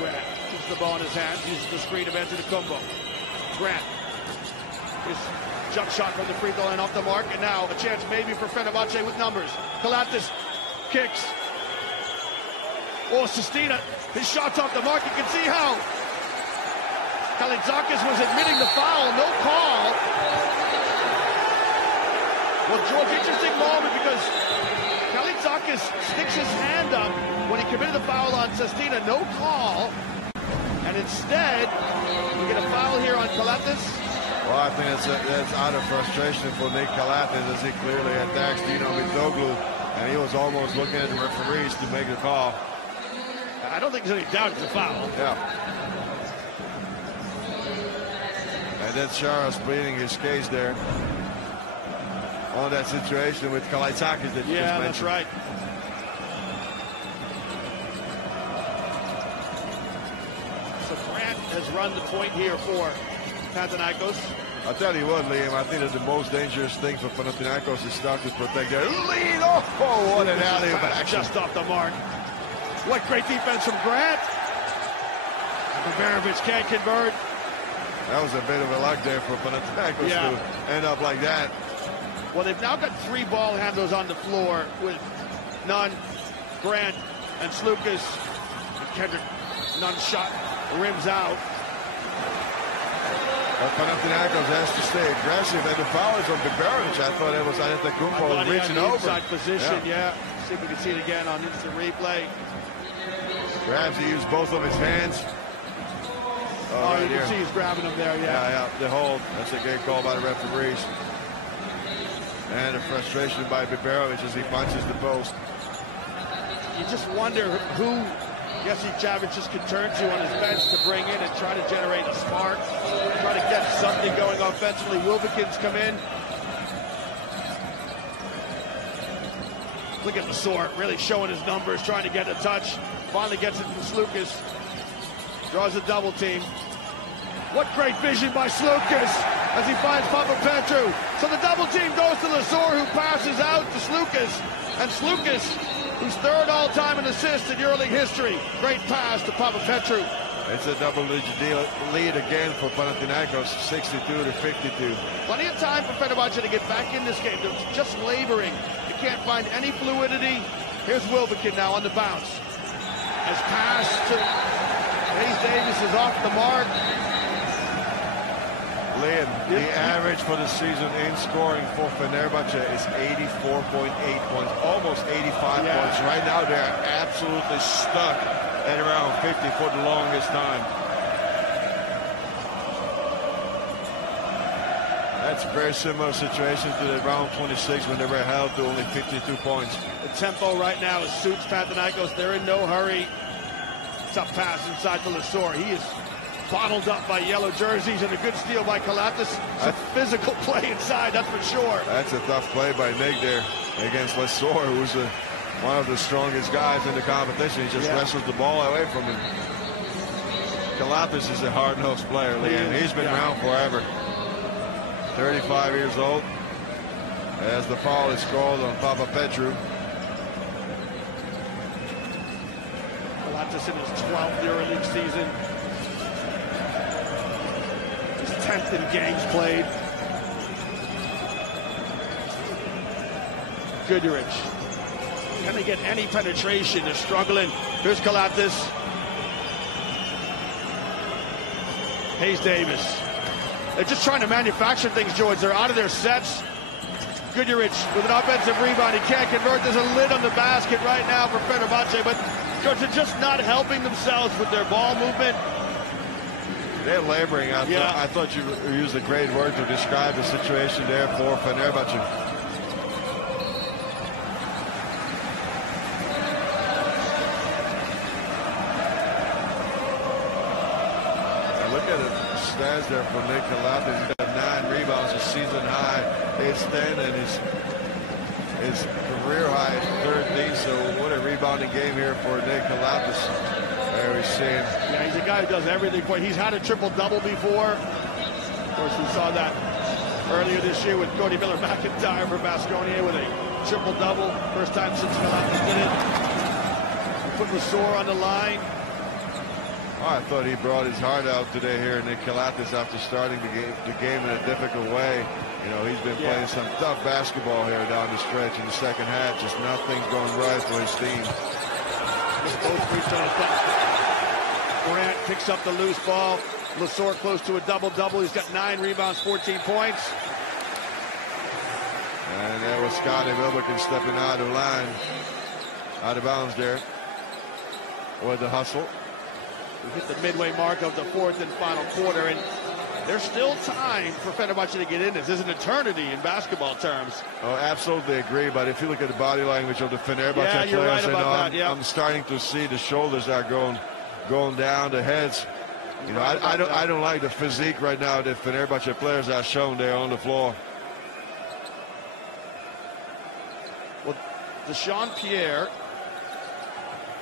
Grant keeps the ball in his hands, uses the screen of Antetokounmpo. Grant. His jump shot from the free throw line off the mark. And now a chance maybe for Fenerbahçe with numbers. Kalatis kicks. Oh, Sestina, his shot's off the mark. You can see how Kalaitzakis was admitting the foul. No call. Well, George, interesting moment because Kalaitzakis sticks his hand up when he committed the foul on Sestina. No call. And instead, we get a foul here on Kalatis. Well, I think that's out of frustration for Nick Kalatis as he clearly attacks Dino Mitoglu. And he was almost looking at the referees to make the call. I don't think there's any doubt it's a foul. Yeah. And that's Charles pleading his case there on that situation with Kalaitzakis that you just mentioned. That's right. So Grant has run the point here for Panathinaikos. I'll tell you what, Liam, I think that the most dangerous thing for Panathinaikos is start to protect their lead. Oh, what an alley-oop action. Just off the mark. What great defense from Grant. Bogdanovic can't convert. That was a bit of a luck there for Panathinaikos to end up like that. Well, they've now got 3 ball handlers on the floor with Nunn, Grant, and Slukas. And Kendrick, Nunn shot, rims out. But Panathinaikos has to stay aggressive, and the foul is on Bogdanovic. I thought it was Antetokounmpo reaching over. Inside position, yeah. See if we can see it again on instant replay. Grabs, he used both of his hands. Oh, you can see he's grabbing him there, Yeah, the hold. That's a great call by the referees. And a frustration by Bogdanovic as he punches the post. You just wonder who Jesse Chavich just could turn to on his bench to bring in and try to generate a spark, try to get something going offensively. Wilbekin's come in. Look at Lesor, really showing his numbers, trying to get a touch. Finally gets it from Slukas. Draws a double team. What great vision by Slukas as he finds Papapetru. So the double team goes to Lesor, who passes out to Slukas. And Slukas, who's 3rd all-time in assists in EuroLeague history. Great pass to Papapetru. It's a double-digit lead again for Panathinaikos, 62-52. Plenty of time for Fenerbahçe to get back in this game. They're just laboring. You can't find any fluidity. Here's Wilbekin now on the bounce. As pass to Hayes Davis is off the mark. Liam, the average for the season in scoring for Fenerbahçe is 84.8 points, almost 85 points. Right now they're absolutely stuck at around 50 for the longest time. That's a very similar situation to the round 26 when they were held to only 52 points. The tempo right now suits Panathinaikos. They're in no hurry. Tough pass inside to Lesor. He is bottled up by yellow jerseys, and a good steal by Kalatis. It's a physical play inside, that's for sure. That's a tough play by Nick there against Lesor, who's one of the strongest guys in the competition. He just wrestles the ball away from him. Kalatis is a hard-nosed player, Liam. He's been around forever. 35 years old. As the foul is called on Papapetru. Kalatis in his 12th EuroLeague season. 10th in games played. Goodrich. Can they get any penetration? They're struggling. Here's Kalatis. Hayes Davis. They're just trying to manufacture things, George. They're out of their sets. Goodrich with an offensive rebound. He can't convert. There's a lid on the basket right now for Fenerbahçe, but George, they're just not helping themselves with their ball movement. They're laboring. I thought you used a great word to describe the situation there for Fenerbahçe. And look at the stats there for Nick Kalatis. He's got 9 rebounds, a season high. It's 10, and his career high is 13. So what a rebounding game here for Nick Kalatis. There we see him. Yeah, he's a guy who does everything for you. He's had a triple-double before. Of course, we saw that earlier this year with Cody Miller-McIntyre for Baskonia with a triple-double. First time since Kalatis did it. Put Lesor on the line. Oh, I thought he brought his heart out today here, Nick Kalatis, after starting the game in a difficult way. You know, he's been playing some tough basketball here down the stretch in the second half. Just nothing's going right for his team. Grant picks up the loose ball. Lesor close to a double-double. He's got 9 rebounds, 14 points. And there was Scotty Wilbekin stepping out of line, out of bounds there with the hustle. We hit the midway mark of the 4th and final quarter, and there's still time for Fenerbahçe to get in this. There's an eternity in basketball terms. Oh, absolutely agree. But if you look at the body language of the Fenerbahçe you're players, right about that, I'm starting to see the shoulders are going down, the heads. You know, I don't like the physique right now that Fenerbahçe players are shown there on the floor. Well, Deshaun Pierre,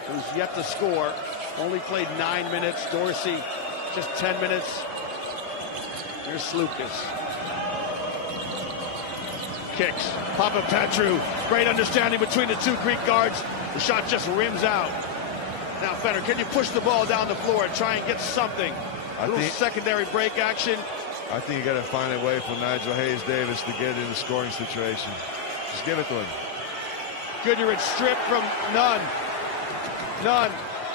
who's yet to score, only played 9 minutes. Dorsey, just 10 minutes. Here's Slukas. Kicks. Papa Petru. Great understanding between the two Greek guards. The shot just rims out. Now, Fenner, can you push the ball down the floor and try and get something? A little secondary break action. I think you got to find a way for Nigel Hayes-Davis to get in the scoring situation. Just give it to him. Goodyear stripped from Nunn. Nunn.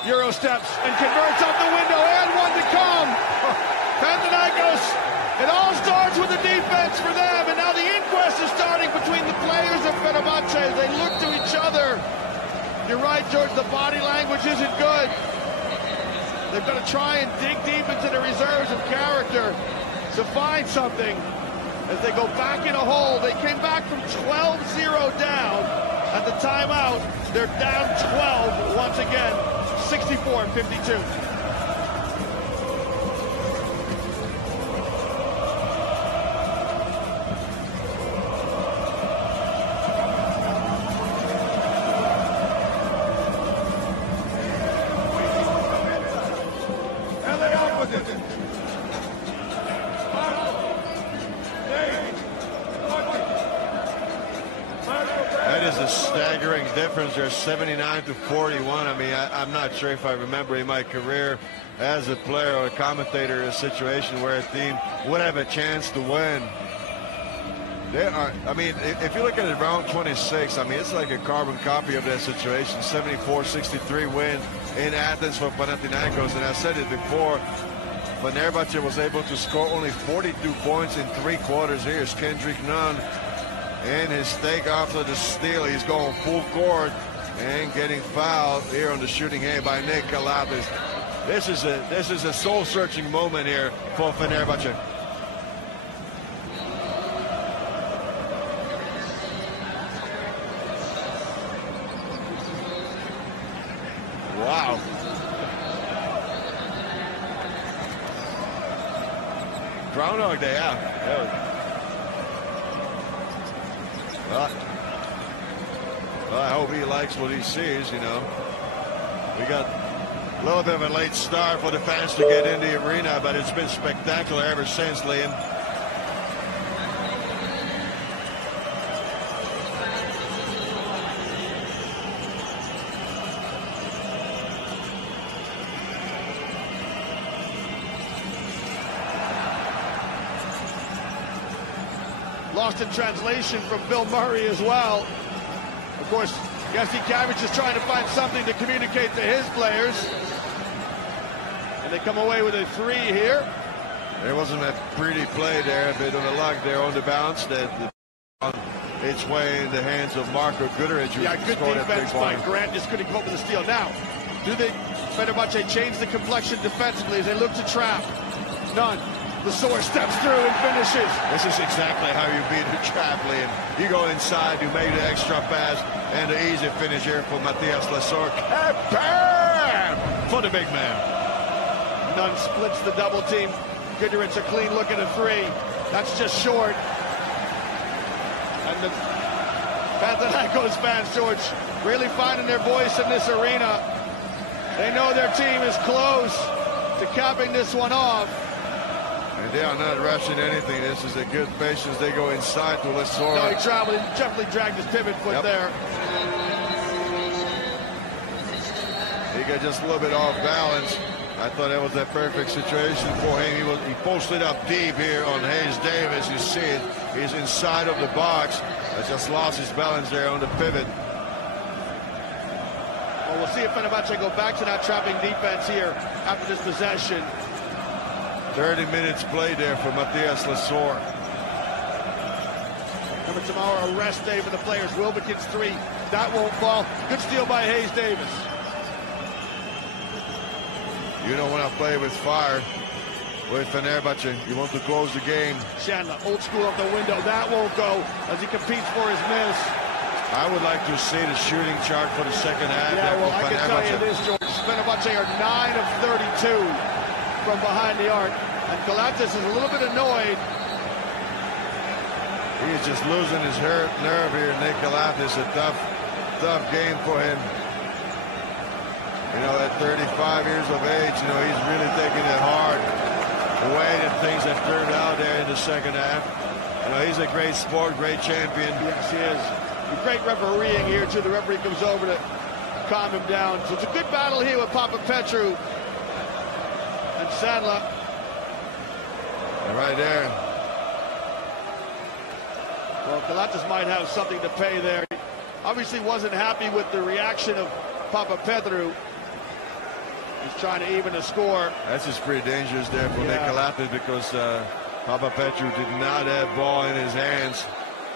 Euro steps and converts up the window, and one to come. Panathinaikos, it all starts with the defense for them, and now the inquest is starting between the players of Fenerabache as they look to each other. You're right, George, the body language isn't good. They've got to try and dig deep into the reserves of character to find something as they go back in a hole. They came back from 12-0 down at the timeout. They're down 12 once again. 64-52. Difference. They're 79-41. I mean, I'm not sure if I remember in my career as a player or a commentator a situation where a team would have a chance to win. They are, I mean, if you look at it, round 26, I mean, it's like a carbon copy of that situation. 74-63 win in Athens for Panathinaikos. And I said it before, Fenerbahçe was able to score only 42 points in 3 quarters. Here's Kendrick Nunn. And his take after the steal, he's going full court and getting fouled here on the shooting hand by Nick Kalafis. This is a soul-searching moment here for Fenerbahçe. Wow. Groundhog Day, yeah. Well, I hope he likes what he sees, you know. We got a little bit of a late start for the fans to get in the arena, but it's been spectacular ever since, Liam. Lost in translation from Bill Murray as well. Of course, Jesse Cabbage is trying to find something to communicate to his players. And they come away with a 3 here. There wasn't a pretty play there, a bit of a luck there on the bounce that on its way in the hands of Marko Guduric. Yeah, good defense by Grant, just couldn't come up with a steal. Now, do they, Fenerbahçe, change the complexion defensively as they look to trap? None. Lesor steps through and finishes. This is exactly how you beat a trap, Liam. You go inside, you make the extra pass, and the easy finish here for Matthias Lesor. Bam! For the big man. Nunn splits the double team. Goodrich a clean look at a 3. That's just short. And the Panathinaikos fans, George, really finding their voice in this arena. They know their team is close to capping this one off. And they are not rushing anything. This is a good patience. They go inside to Lesor. No, he traveled. He definitely dragged his pivot foot there. He got just a little bit off balance. I thought that was a perfect situation for him. He posted up deep here on Hayes-Davis. You see it. He's inside of the box. He just lost his balance there on the pivot. Well, we'll see if Fenerbahçe go back to that trapping defense here after this possession. 30 minutes played there for Matthias Lesor. Remember, tomorrow, a rest day for the players. Wilbekin's 3. That won't fall. Good steal by Hayes-Davis. You don't want to play with fire with Fenerbahçe. You want to close the game. Chandler, old school of the window. That won't go as he competes for his miss. I would like to see the shooting chart for the second half. Yeah, well, I can tell you this, George. Fenerbahçe are 9 of 32 from behind the arc. And Galactus is a little bit annoyed. He is just losing his nerve here, Nick Galactus. A tough game for him. You know, at 35 years of age, you know, he's really taking it hard. the way that things have turned out there in the second half. You know, he's a great sport, great champion. Yes, he is. Great refereeing here, too. The referee comes over to calm him down. So it's a good battle here with Papapetru and Sandler. And right there. Well, Pilates might have something to pay there. Obviously wasn't happy with the reaction of Papapetru. He's trying to even the score. That's just pretty dangerous there for Nick Pilates, because Papapetru did not have ball in his hands.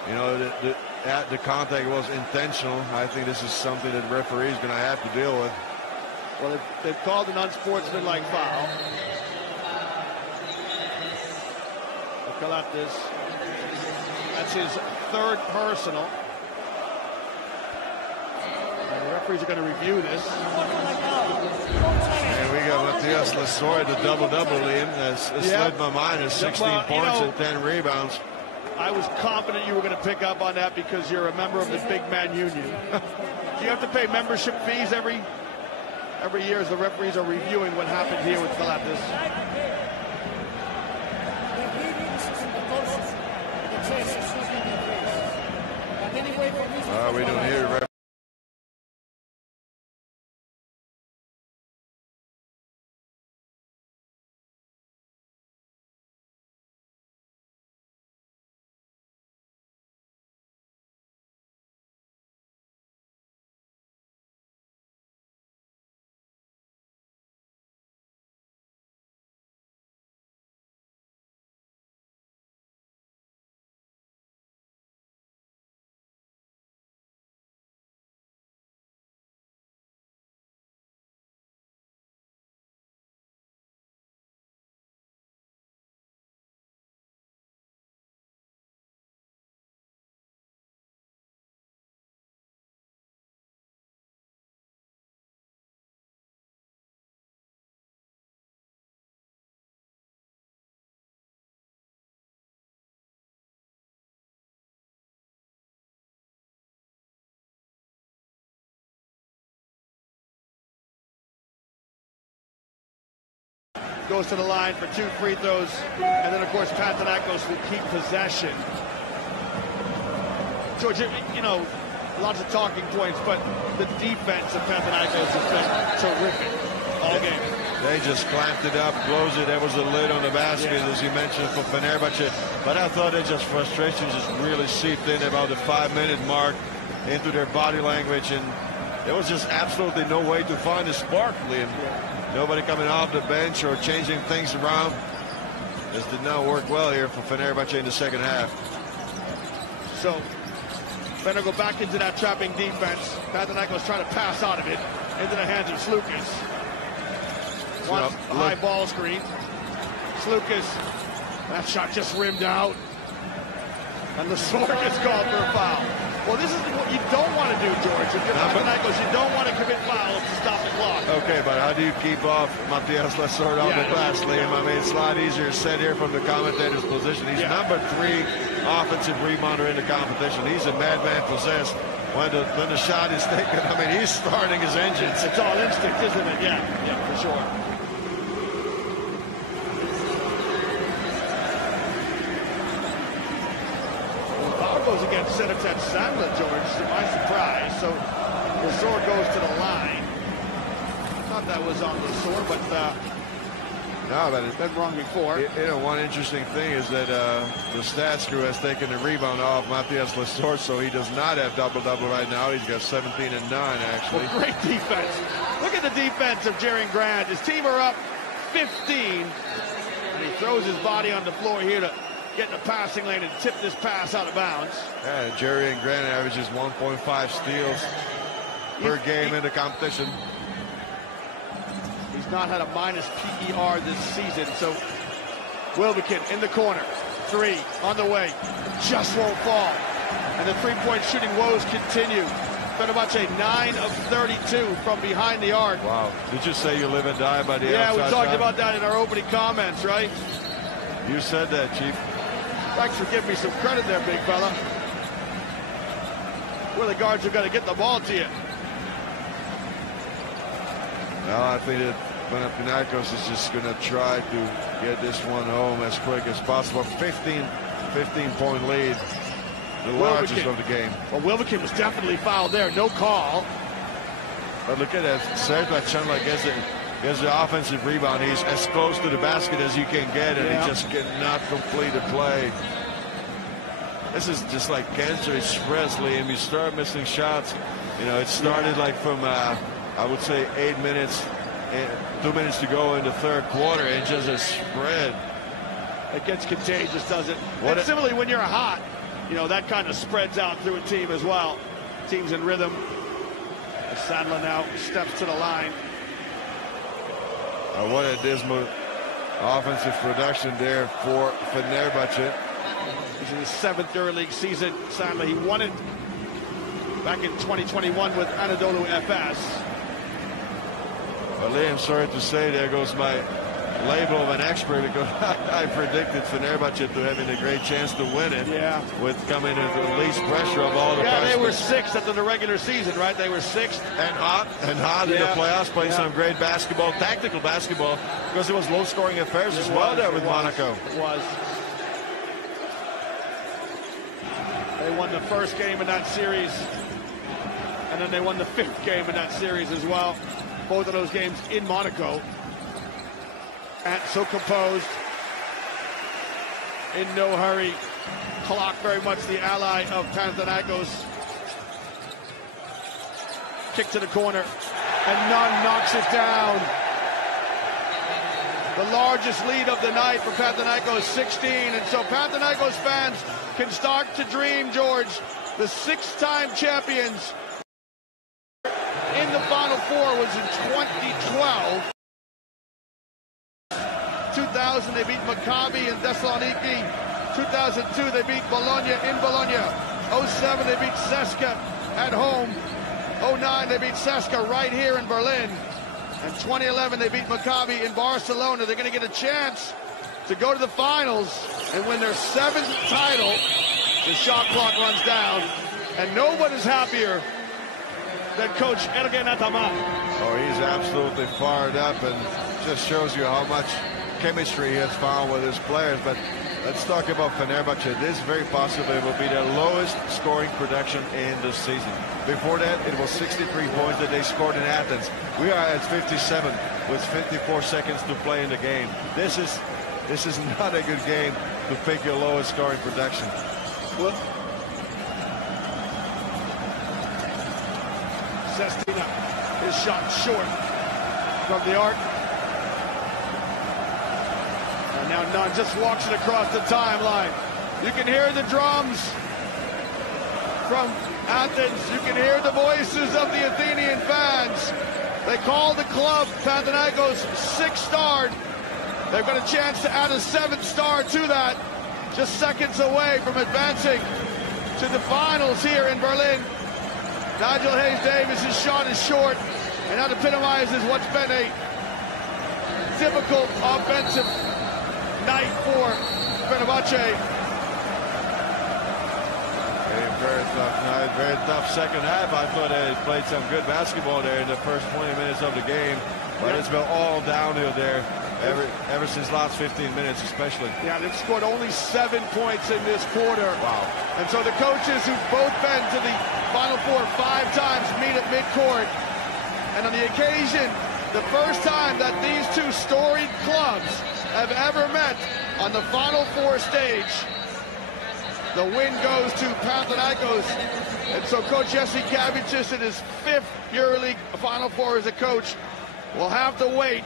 You know, the contact was intentional. I think this is something that the referee is going to have to deal with. Well, they've called an unsportsmanlike foul. Pilates, that's his third personal. And the referees are going to review this. And we got Matthias Lesor, the double-double, Liam. That's slid my mind. It's 16 points and 10 rebounds. I was confident you were going to pick up on that because you're a member of the Big Man Union. Do you have to pay membership fees every year as the referees are reviewing what happened here with Pilates? We don't hear the goes to the line for 2 free throws, and then of course Panathinaikos will keep possession. George, you know, lots of talking points, but the defense of Panathinaikos has been terrific all game. They just clamped it up, closed it. That was the lid on the basket, as you mentioned, for Fenerbahce. But I thought that just frustration just really seeped in about the 5-minute mark into their body language, and there was just absolutely no way to find a spark, Liam. Nobody coming off the bench or changing things around. This did not work well here for Fenerbahce in the second half. So, Fener go back into that trapping defense. Panathinaikos trying to pass out of it into the hands of Slukas. One high ball screen. Slukas, that shot just rimmed out. And the sword gets called for a foul. Well, this is what you don't want to do, George. If you're Panathinaikos, you don't want to commit fouls to stop the clock. Okay, but how do you keep off Matthias Lesor on the glass, Liam? I mean, it's a lot easier said here from the commentator's position. He's number 3 offensive rebounder in the competition. He's a madman possessed. When the shot is taken, I mean, he's starting his engines. It's all instinct, isn't it? Yeah, for sure. Goes against Senator Sandler, George, to my surprise. So Lesor goes to the line. I thought that was on Lesor, but no, but it's been wrong before. You know, one interesting thing is that the stats crew has taken the rebound off Matthias Lesor, so he does not have double-double right now. He's got 17 and 9, actually. Well, great defense. Look at the defense of Jerian Grant. His team are up 15, and he throws his body on the floor here to get in the passing lane and tip this pass out of bounds. Yeah, Jerian Grant averages 1.5 steals per game in the competition. He's not had a minus PER this season, so Wilbekin in the corner. 3 on the way. Just won't fall. And the three-point shooting woes continue. Fenerbahce 9 of 32 from behind the arc. Wow. Did you say you live and die by the outside we talked shot? about that in our opening comments, right? You said that, Chief. Thanks for giving me some credit there, big fella. Where the guards are going to get the ball to you. Well, I think that Panathinaikos is just going to try to get this one home as quick as possible. 15-point lead, the largest of the game. Well, Wilbekin was definitely fouled there, no call. But look at that, Serge gets the offensive rebound. He's as close to the basket as you can get, and he just cannot complete the play. This is just like cancer. It spreads, Liam. You start missing shots. You know, it started like from, I would say, 8 minutes, 2 minutes to go in the third quarter, and just a spread. It gets contagious, doesn't it? And similarly, when you're hot, you know, that kind of spreads out through a team as well. Teams in rhythm. Sadler now steps to the line. What a dismal offensive production there for Fennerbahçe. This is his 7th EuroLeague season. Sadler, he won it back in 2021 with Anadolu Efes. Well, Liam, sorry to say, there goes my label of an expert, because I predicted Fenerbahçe to having a great chance to win it. Yeah. With coming into the least pressure of all the they were 6th after the regular season, right? They were 6th. And hot in the playoffs, playing some great basketball, tactical basketball, because it was low-scoring affairs as well there with Monaco. It was. They won the first game in that series, and then they won the 5th game in that series as well. Both of those games in Monaco. And so composed, in no hurry. Clock very much the ally of Panathinaikos. Kick to the corner, and Nunn knocks it down. The largest lead of the night for Panathinaikos, 16. And so Panathinaikos fans can start to dream, George. The 6-time champions in the Final Four was in 2012. 2000 they beat Maccabi in Thessaloniki. 2002 they beat Bologna in Bologna. 07 they beat CSKA at home. 09 they beat CSKA right here in Berlin. And 2011 they beat Maccabi in Barcelona. They're going to get a chance to go to the finals and win their 7th title. The shot clock runs down, and no one is happier than Coach Ergen Ataman. Oh, he's absolutely fired up, and just shows you how much chemistry he has found with his players. But let's talk about Fenerbahçe. This very possibly will be their lowest scoring production in the season. Before that, it was 63 points that they scored in Athens. We are at 57 with 54 seconds to play in the game. This is not a good game to pick your lowest scoring production. Well, Sestina, his shot short from the arc. And now Nunn just walks it across the timeline. You can hear the drums from Athens. You can hear the voices of the Athenian fans. They call the club Panathinaikos 6-starred. They've got a chance to add a 7th star to that. Just seconds away from advancing to the finals here in Berlin. Nigel Hayes-Davis' shot is short, and that epitomizes what's been a difficult offensive night for Fenerbahçe. Very tough night, very tough second half. I thought they played some good basketball there in the first 20 minutes of the game, but it's been all downhill there ever since last 15 minutes especially. Yeah, they've scored only 7 points in this quarter. Wow. And so the coaches who've both been to the Final Four 5 times meet at midcourt. And on the occasion, the first time that these two storied clubs have ever met on the Final Four stage, the win goes to Panathinaikos. And so Coach Jesse Kavicic in his 5th EuroLeague Final Four as a coach will have to wait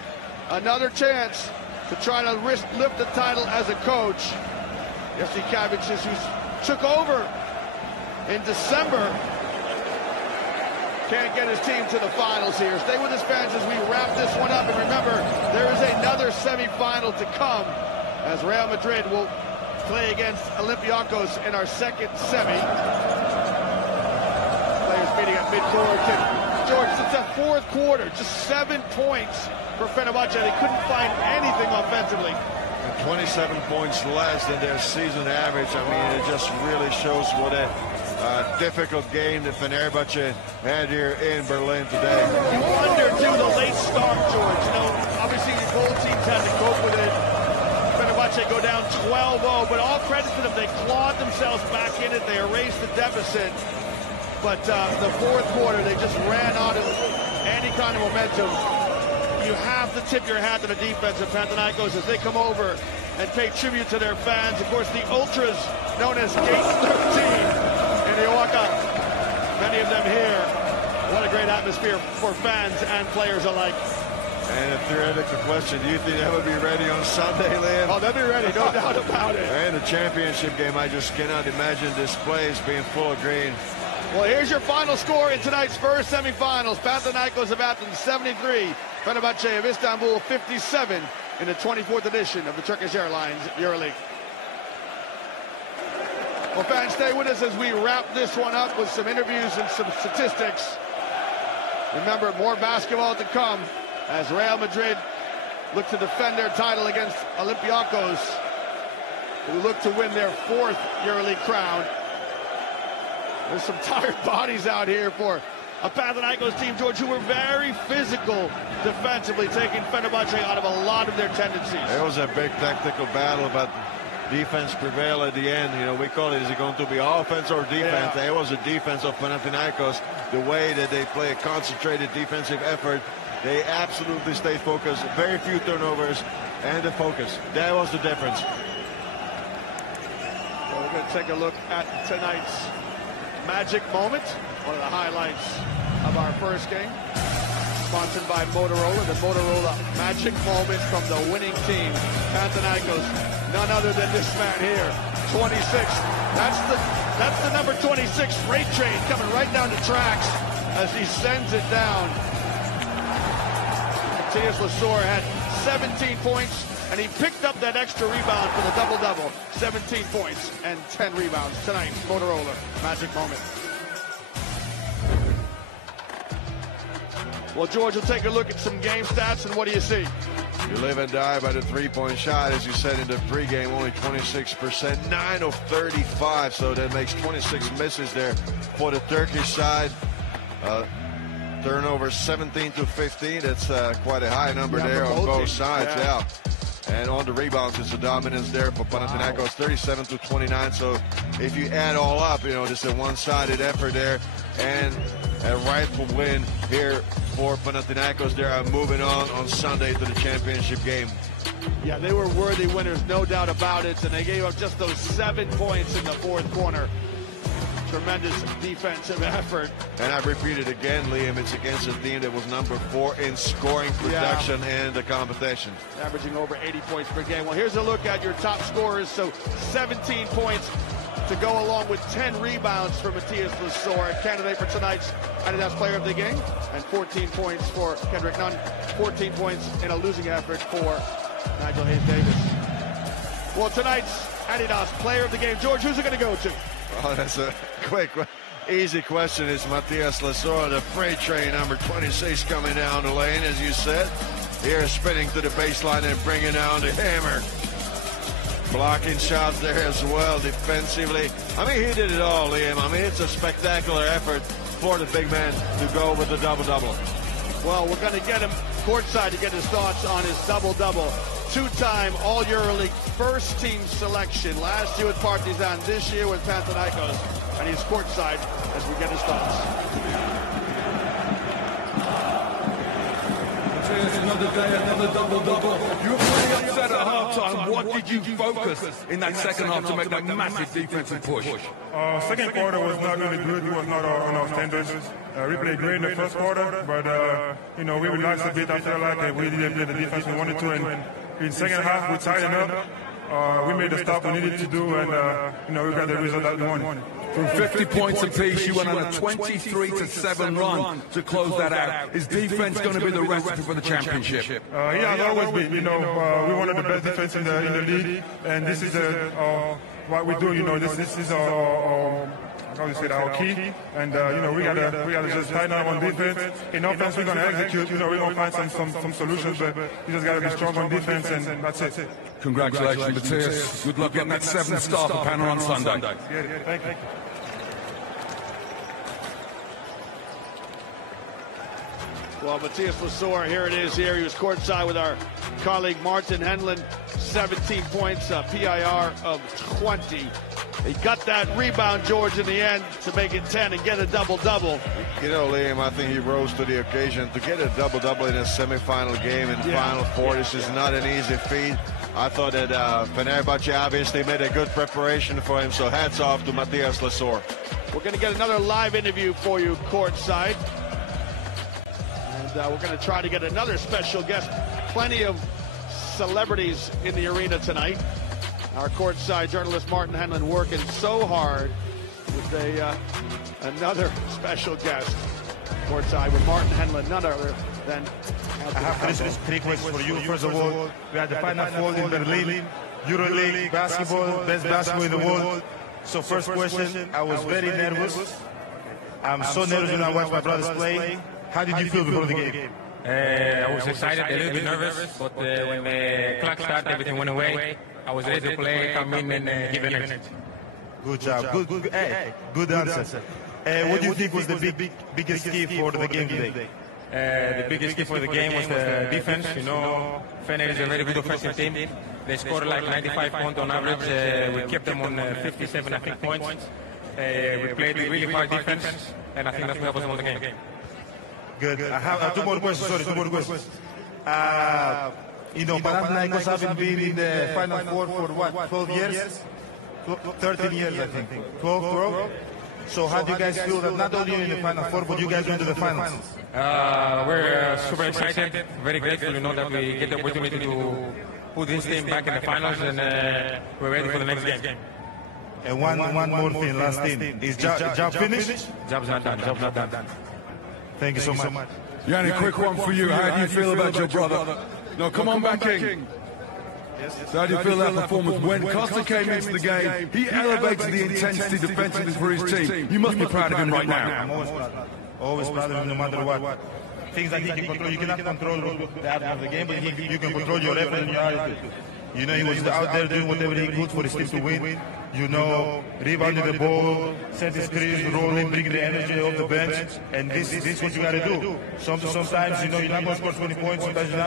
another chance to try to lift the title as a coach. Jesse Kavicic, who took over in December, can't get his team to the finals here. Stay with us, fans, as we wrap this one up. And remember, there is another semifinal to come as Real Madrid will play against Olympiacos in our 2nd semi. Players meeting at midcourt. And George, since that 4th quarter, just 7 points for Fenerbahçe. They couldn't find anything offensively. And 27 points less than their season average. I mean, it just really shows what a difficult game that Fenerbahçe had here in Berlin today. You wonder, too, the late start, George. You know, 12-0, but all credit to them. They clawed themselves back in it. They erased the deficit. But the fourth quarter, they just ran out of any kind of momentum. You have to tip your hat to the defense of Panathinaikos as they come over and pay tribute to their fans. Of course, the Ultras, known as Gate 13 in Oaxaca, many of them here. What a great atmosphere for fans and players alike. And a theoretical question, do you think that would be ready on Sunday, Liam? Oh, they'll be ready, no doubt about it. And the championship game, I just cannot imagine this place being full of green. Well, here's your final score in tonight's first semifinals. Panathinaikos of Athens 73, Fenerbahçe of Istanbul 57 in the 24th edition of the Turkish Airlines EuroLeague. Well, fans, stay with us as we wrap this one up with some interviews and some statistics. Remember, more basketball to come as Real Madrid look to defend their title against Olympiacos, who look to win their fourth EuroLeague crown. There's some tired bodies out here for a Panathinaikos team, George, who were very physical defensively, taking Fenerbahçe out of a lot of their tendencies. It was a big tactical battle, but defense prevailed at the end. You know, we call it, is it going to be offense or defense? Yeah. It was a defense of Panathinaikos. The way that they play a concentrated defensive effort, they absolutely stayed focused. Very few turnovers and the focus. That was the difference. Well, we're going to take a look at tonight's magic moment, one of the highlights of our first game, sponsored by Motorola, the Motorola magic moment from the winning team, Panathinaikos, none other than this man here, 26. That's the number 26 freight train coming right down the tracks as he sends it down. Matthias Lesor had 17 points, and he picked up that extra rebound for the double-double. 17 points and 10 rebounds tonight. Motorola magic moment. Well, George, we'll take a look at some game stats, and what do you see? You live and die by the three-point shot, as you said in the pregame, only 26%, 9 of 35, so that makes 26 misses there for the Turkish side. Turnover 17 to 15, that's quite a high number there on both sides, yeah. And on the rebounds, it's a dominance there for Panathinaikos, 37 to 29. So if you add all up, you know, just a one-sided effort there and a rightful win here for Panathinaikos. They are moving on Sunday to the championship game. Yeah, they were worthy winners, no doubt about it. And they gave up just those 7 points in the fourth quarter. Tremendous defensive effort. And I repeat it again, Liam, it's against a team that was number 4 in scoring production and the competition. Averaging over 80 points per game. Well, here's a look at your top scorers. So 17 points to go along with 10 rebounds for Matthias Lesor, a candidate for tonight's Adidas Player of the Game, and 14 points for Kendrick Nunn, 14 points in a losing effort for Nigel Hayes-Davis. Well, tonight's Adidas Player of the Game, George, who's it going to go to? Oh, that's a quick, easy question. It's Matthias Lesor, the freight train, number 26, coming down the lane, as you said. Here, spinning to the baseline and bringing down the hammer. Blocking shots there as well, defensively. I mean, he did it all, Liam. I mean, it's a spectacular effort for the big man to go with the double-double. Well, we're going to get him courtside to get his thoughts on his double-double. Two-time All-EuroLeague first-team selection. Last year with Partizan, this year with Panathinaikos. And he's courtside as we get his thoughts. Another day, another double-double. You were pretty upset at halftime. What did you focus in that second half to make that massive defensive push? Second quarter was not really good. It was not on our standards. We played great in the first quarter, but you know, we relaxed a bit. I feel like we didn't play the defense we wanted to, and in second half we tightened up. We made the stop we needed to do, and you know, we got the result that we wanted. From 50 points apiece, you went on a 23-7 run to close that out. Is defense going to be the recipe for the championship? It has always been. You know, we're one of the best defense in the league, and this is what we do. You know, this is our how do you say that, our key, and you know, we gotta just tighten up on defense. In offense, we're gonna execute. You know, we're gonna find some solutions, but we just gotta be strong on defense, and that's it. Congratulations, Matthias. Good luck getting that 7th star for Pana on Sunday. Thank you. Well, Matthias Lasor, here it is here. He was courtside with our colleague Martin Henlin, 17 points, a PIR of 20. He got that rebound, George, in the end to make it 10 and get a double-double. You know, Liam, I think he rose to the occasion. To get a double-double in a semifinal game in Final Four, this is not an easy feat. I thought that Fennerbahçe obviously made a good preparation for him, so hats off to Matthias Lasor. We're going to get another live interview for you courtside. And we're going to try to get another special guest. Plenty of celebrities in the arena tonight. Our courtside journalist Martin Henlin working so hard with another special guest courtside with Martin Henlin, none other than... I have three questions for you. First of all, we had the Final Four in Berlin, EuroLeague basketball, best basketball in the world. So first question, I was very nervous. I'm so nervous when I watch my brothers play. How did you feel before the game? I was excited, a little bit nervous, but when the clock started, everything went away. I was ready to play, come in and give energy. Good job. Good answer. What do you think was the biggest key for the game today? The biggest key for the game was the defense. You know, Fener is a very good offensive team. They scored like 95 points on average. We kept them on 57, I think, points. We played really hard defense, and I think that's what helped us win the game. Good. I have two more questions. You know, Panathinaikos haven't been in the Final Four for what, 12 years? 13 years, I think. 12. So how do you guys feel that not only in the Final Four, but you guys went to the finals? We're super excited, very grateful, you know, that we get the opportunity to put this team back in the finals, and we're ready for the next game. And one more thing, last thing. Is job finished? Job's not done. Thank you so much. Yanni, quick one for you. How do you feel about your brother? No, come on back in. How do you feel that performance? When Costa came into the game, he elevated the intensity defensively for his team. You must be proud of him right now. I'm always proud of him no matter what. Things that he can control, you cannot control the outcome of the game, but you can control your effort and your attitude. You know, he was out there doing whatever he could for his team to win. You know, rebounding the ball, set his screens, rolling, bringing the energy off the bench. And this is what you got to do. Sometimes, you know, you're not going to score 20 points. Sometimes you're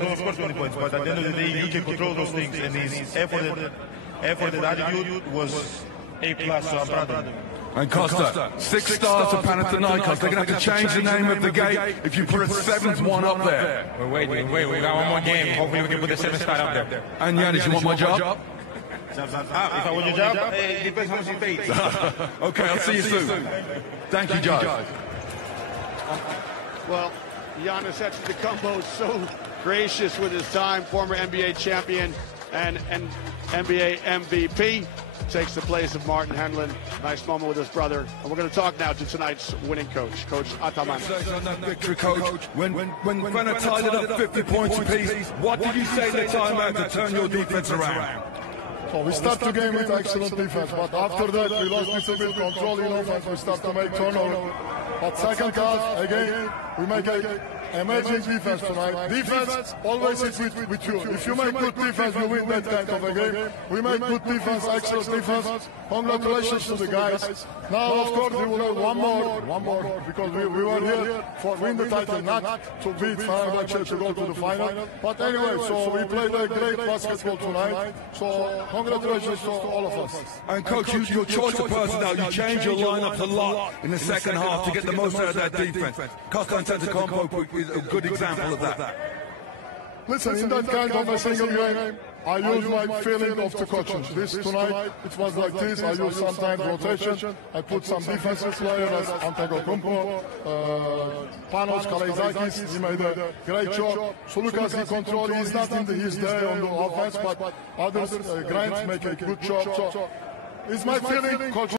going to score 20 points. But at the end of the day, you can control those things. And his effort and attitude was A+, so I'm proud of him. And Costa, 6 stars to Panathinaikos. They're going to have to change the name of the gate if you put a 7th one up there. We're waiting. We got one more game. Hopefully we can put the 7th star up there. And Yannis, you want my job? If I want your job, it depends how much you pay. Okay, I'll see you soon. Thank you, Judge. Well, Giannis Antetokounmpo so gracious with his time, former NBA champion and NBA MVP. Takes the place of Martin Henlin. Nice moment with his brother. And we're going to talk now to tonight's winning coach, Coach Ataman. On that victory, Coach, when Fener tied it up 50 points apiece, what did you say the timeout to turn your defense around? So we start the game with excellent defense, but after that we lost a little bit control in offense. We start to make turnover. But second half, again, we make an amazing defense tonight. Defense always is with you. If you make good defense, you win that kind of a game. We make good defense, excellent defense. Congratulations to the guys. Now, of course, we will have one more, because we were here for win the title, not to beat Fennerbahçe to go to the final. But anyway, so we played a great basketball tonight. So congratulations to all of us. And Coach, your choice of personnel, you changed your lineups a lot in the second half to get the most out of that defense. Costa Antetokounmpo is a good example of that. Listen, in that kind of a single game, I use my feeling of the coaches. This tonight, it was like this. I use sometimes rotation. I put some defensive players as Antetokounmpo, Panos Kalaitzakis. He made a great job. Sulukas, he control. He's not in his day on the offense, but others, Grant, make a good job. So it's my feeling, coach.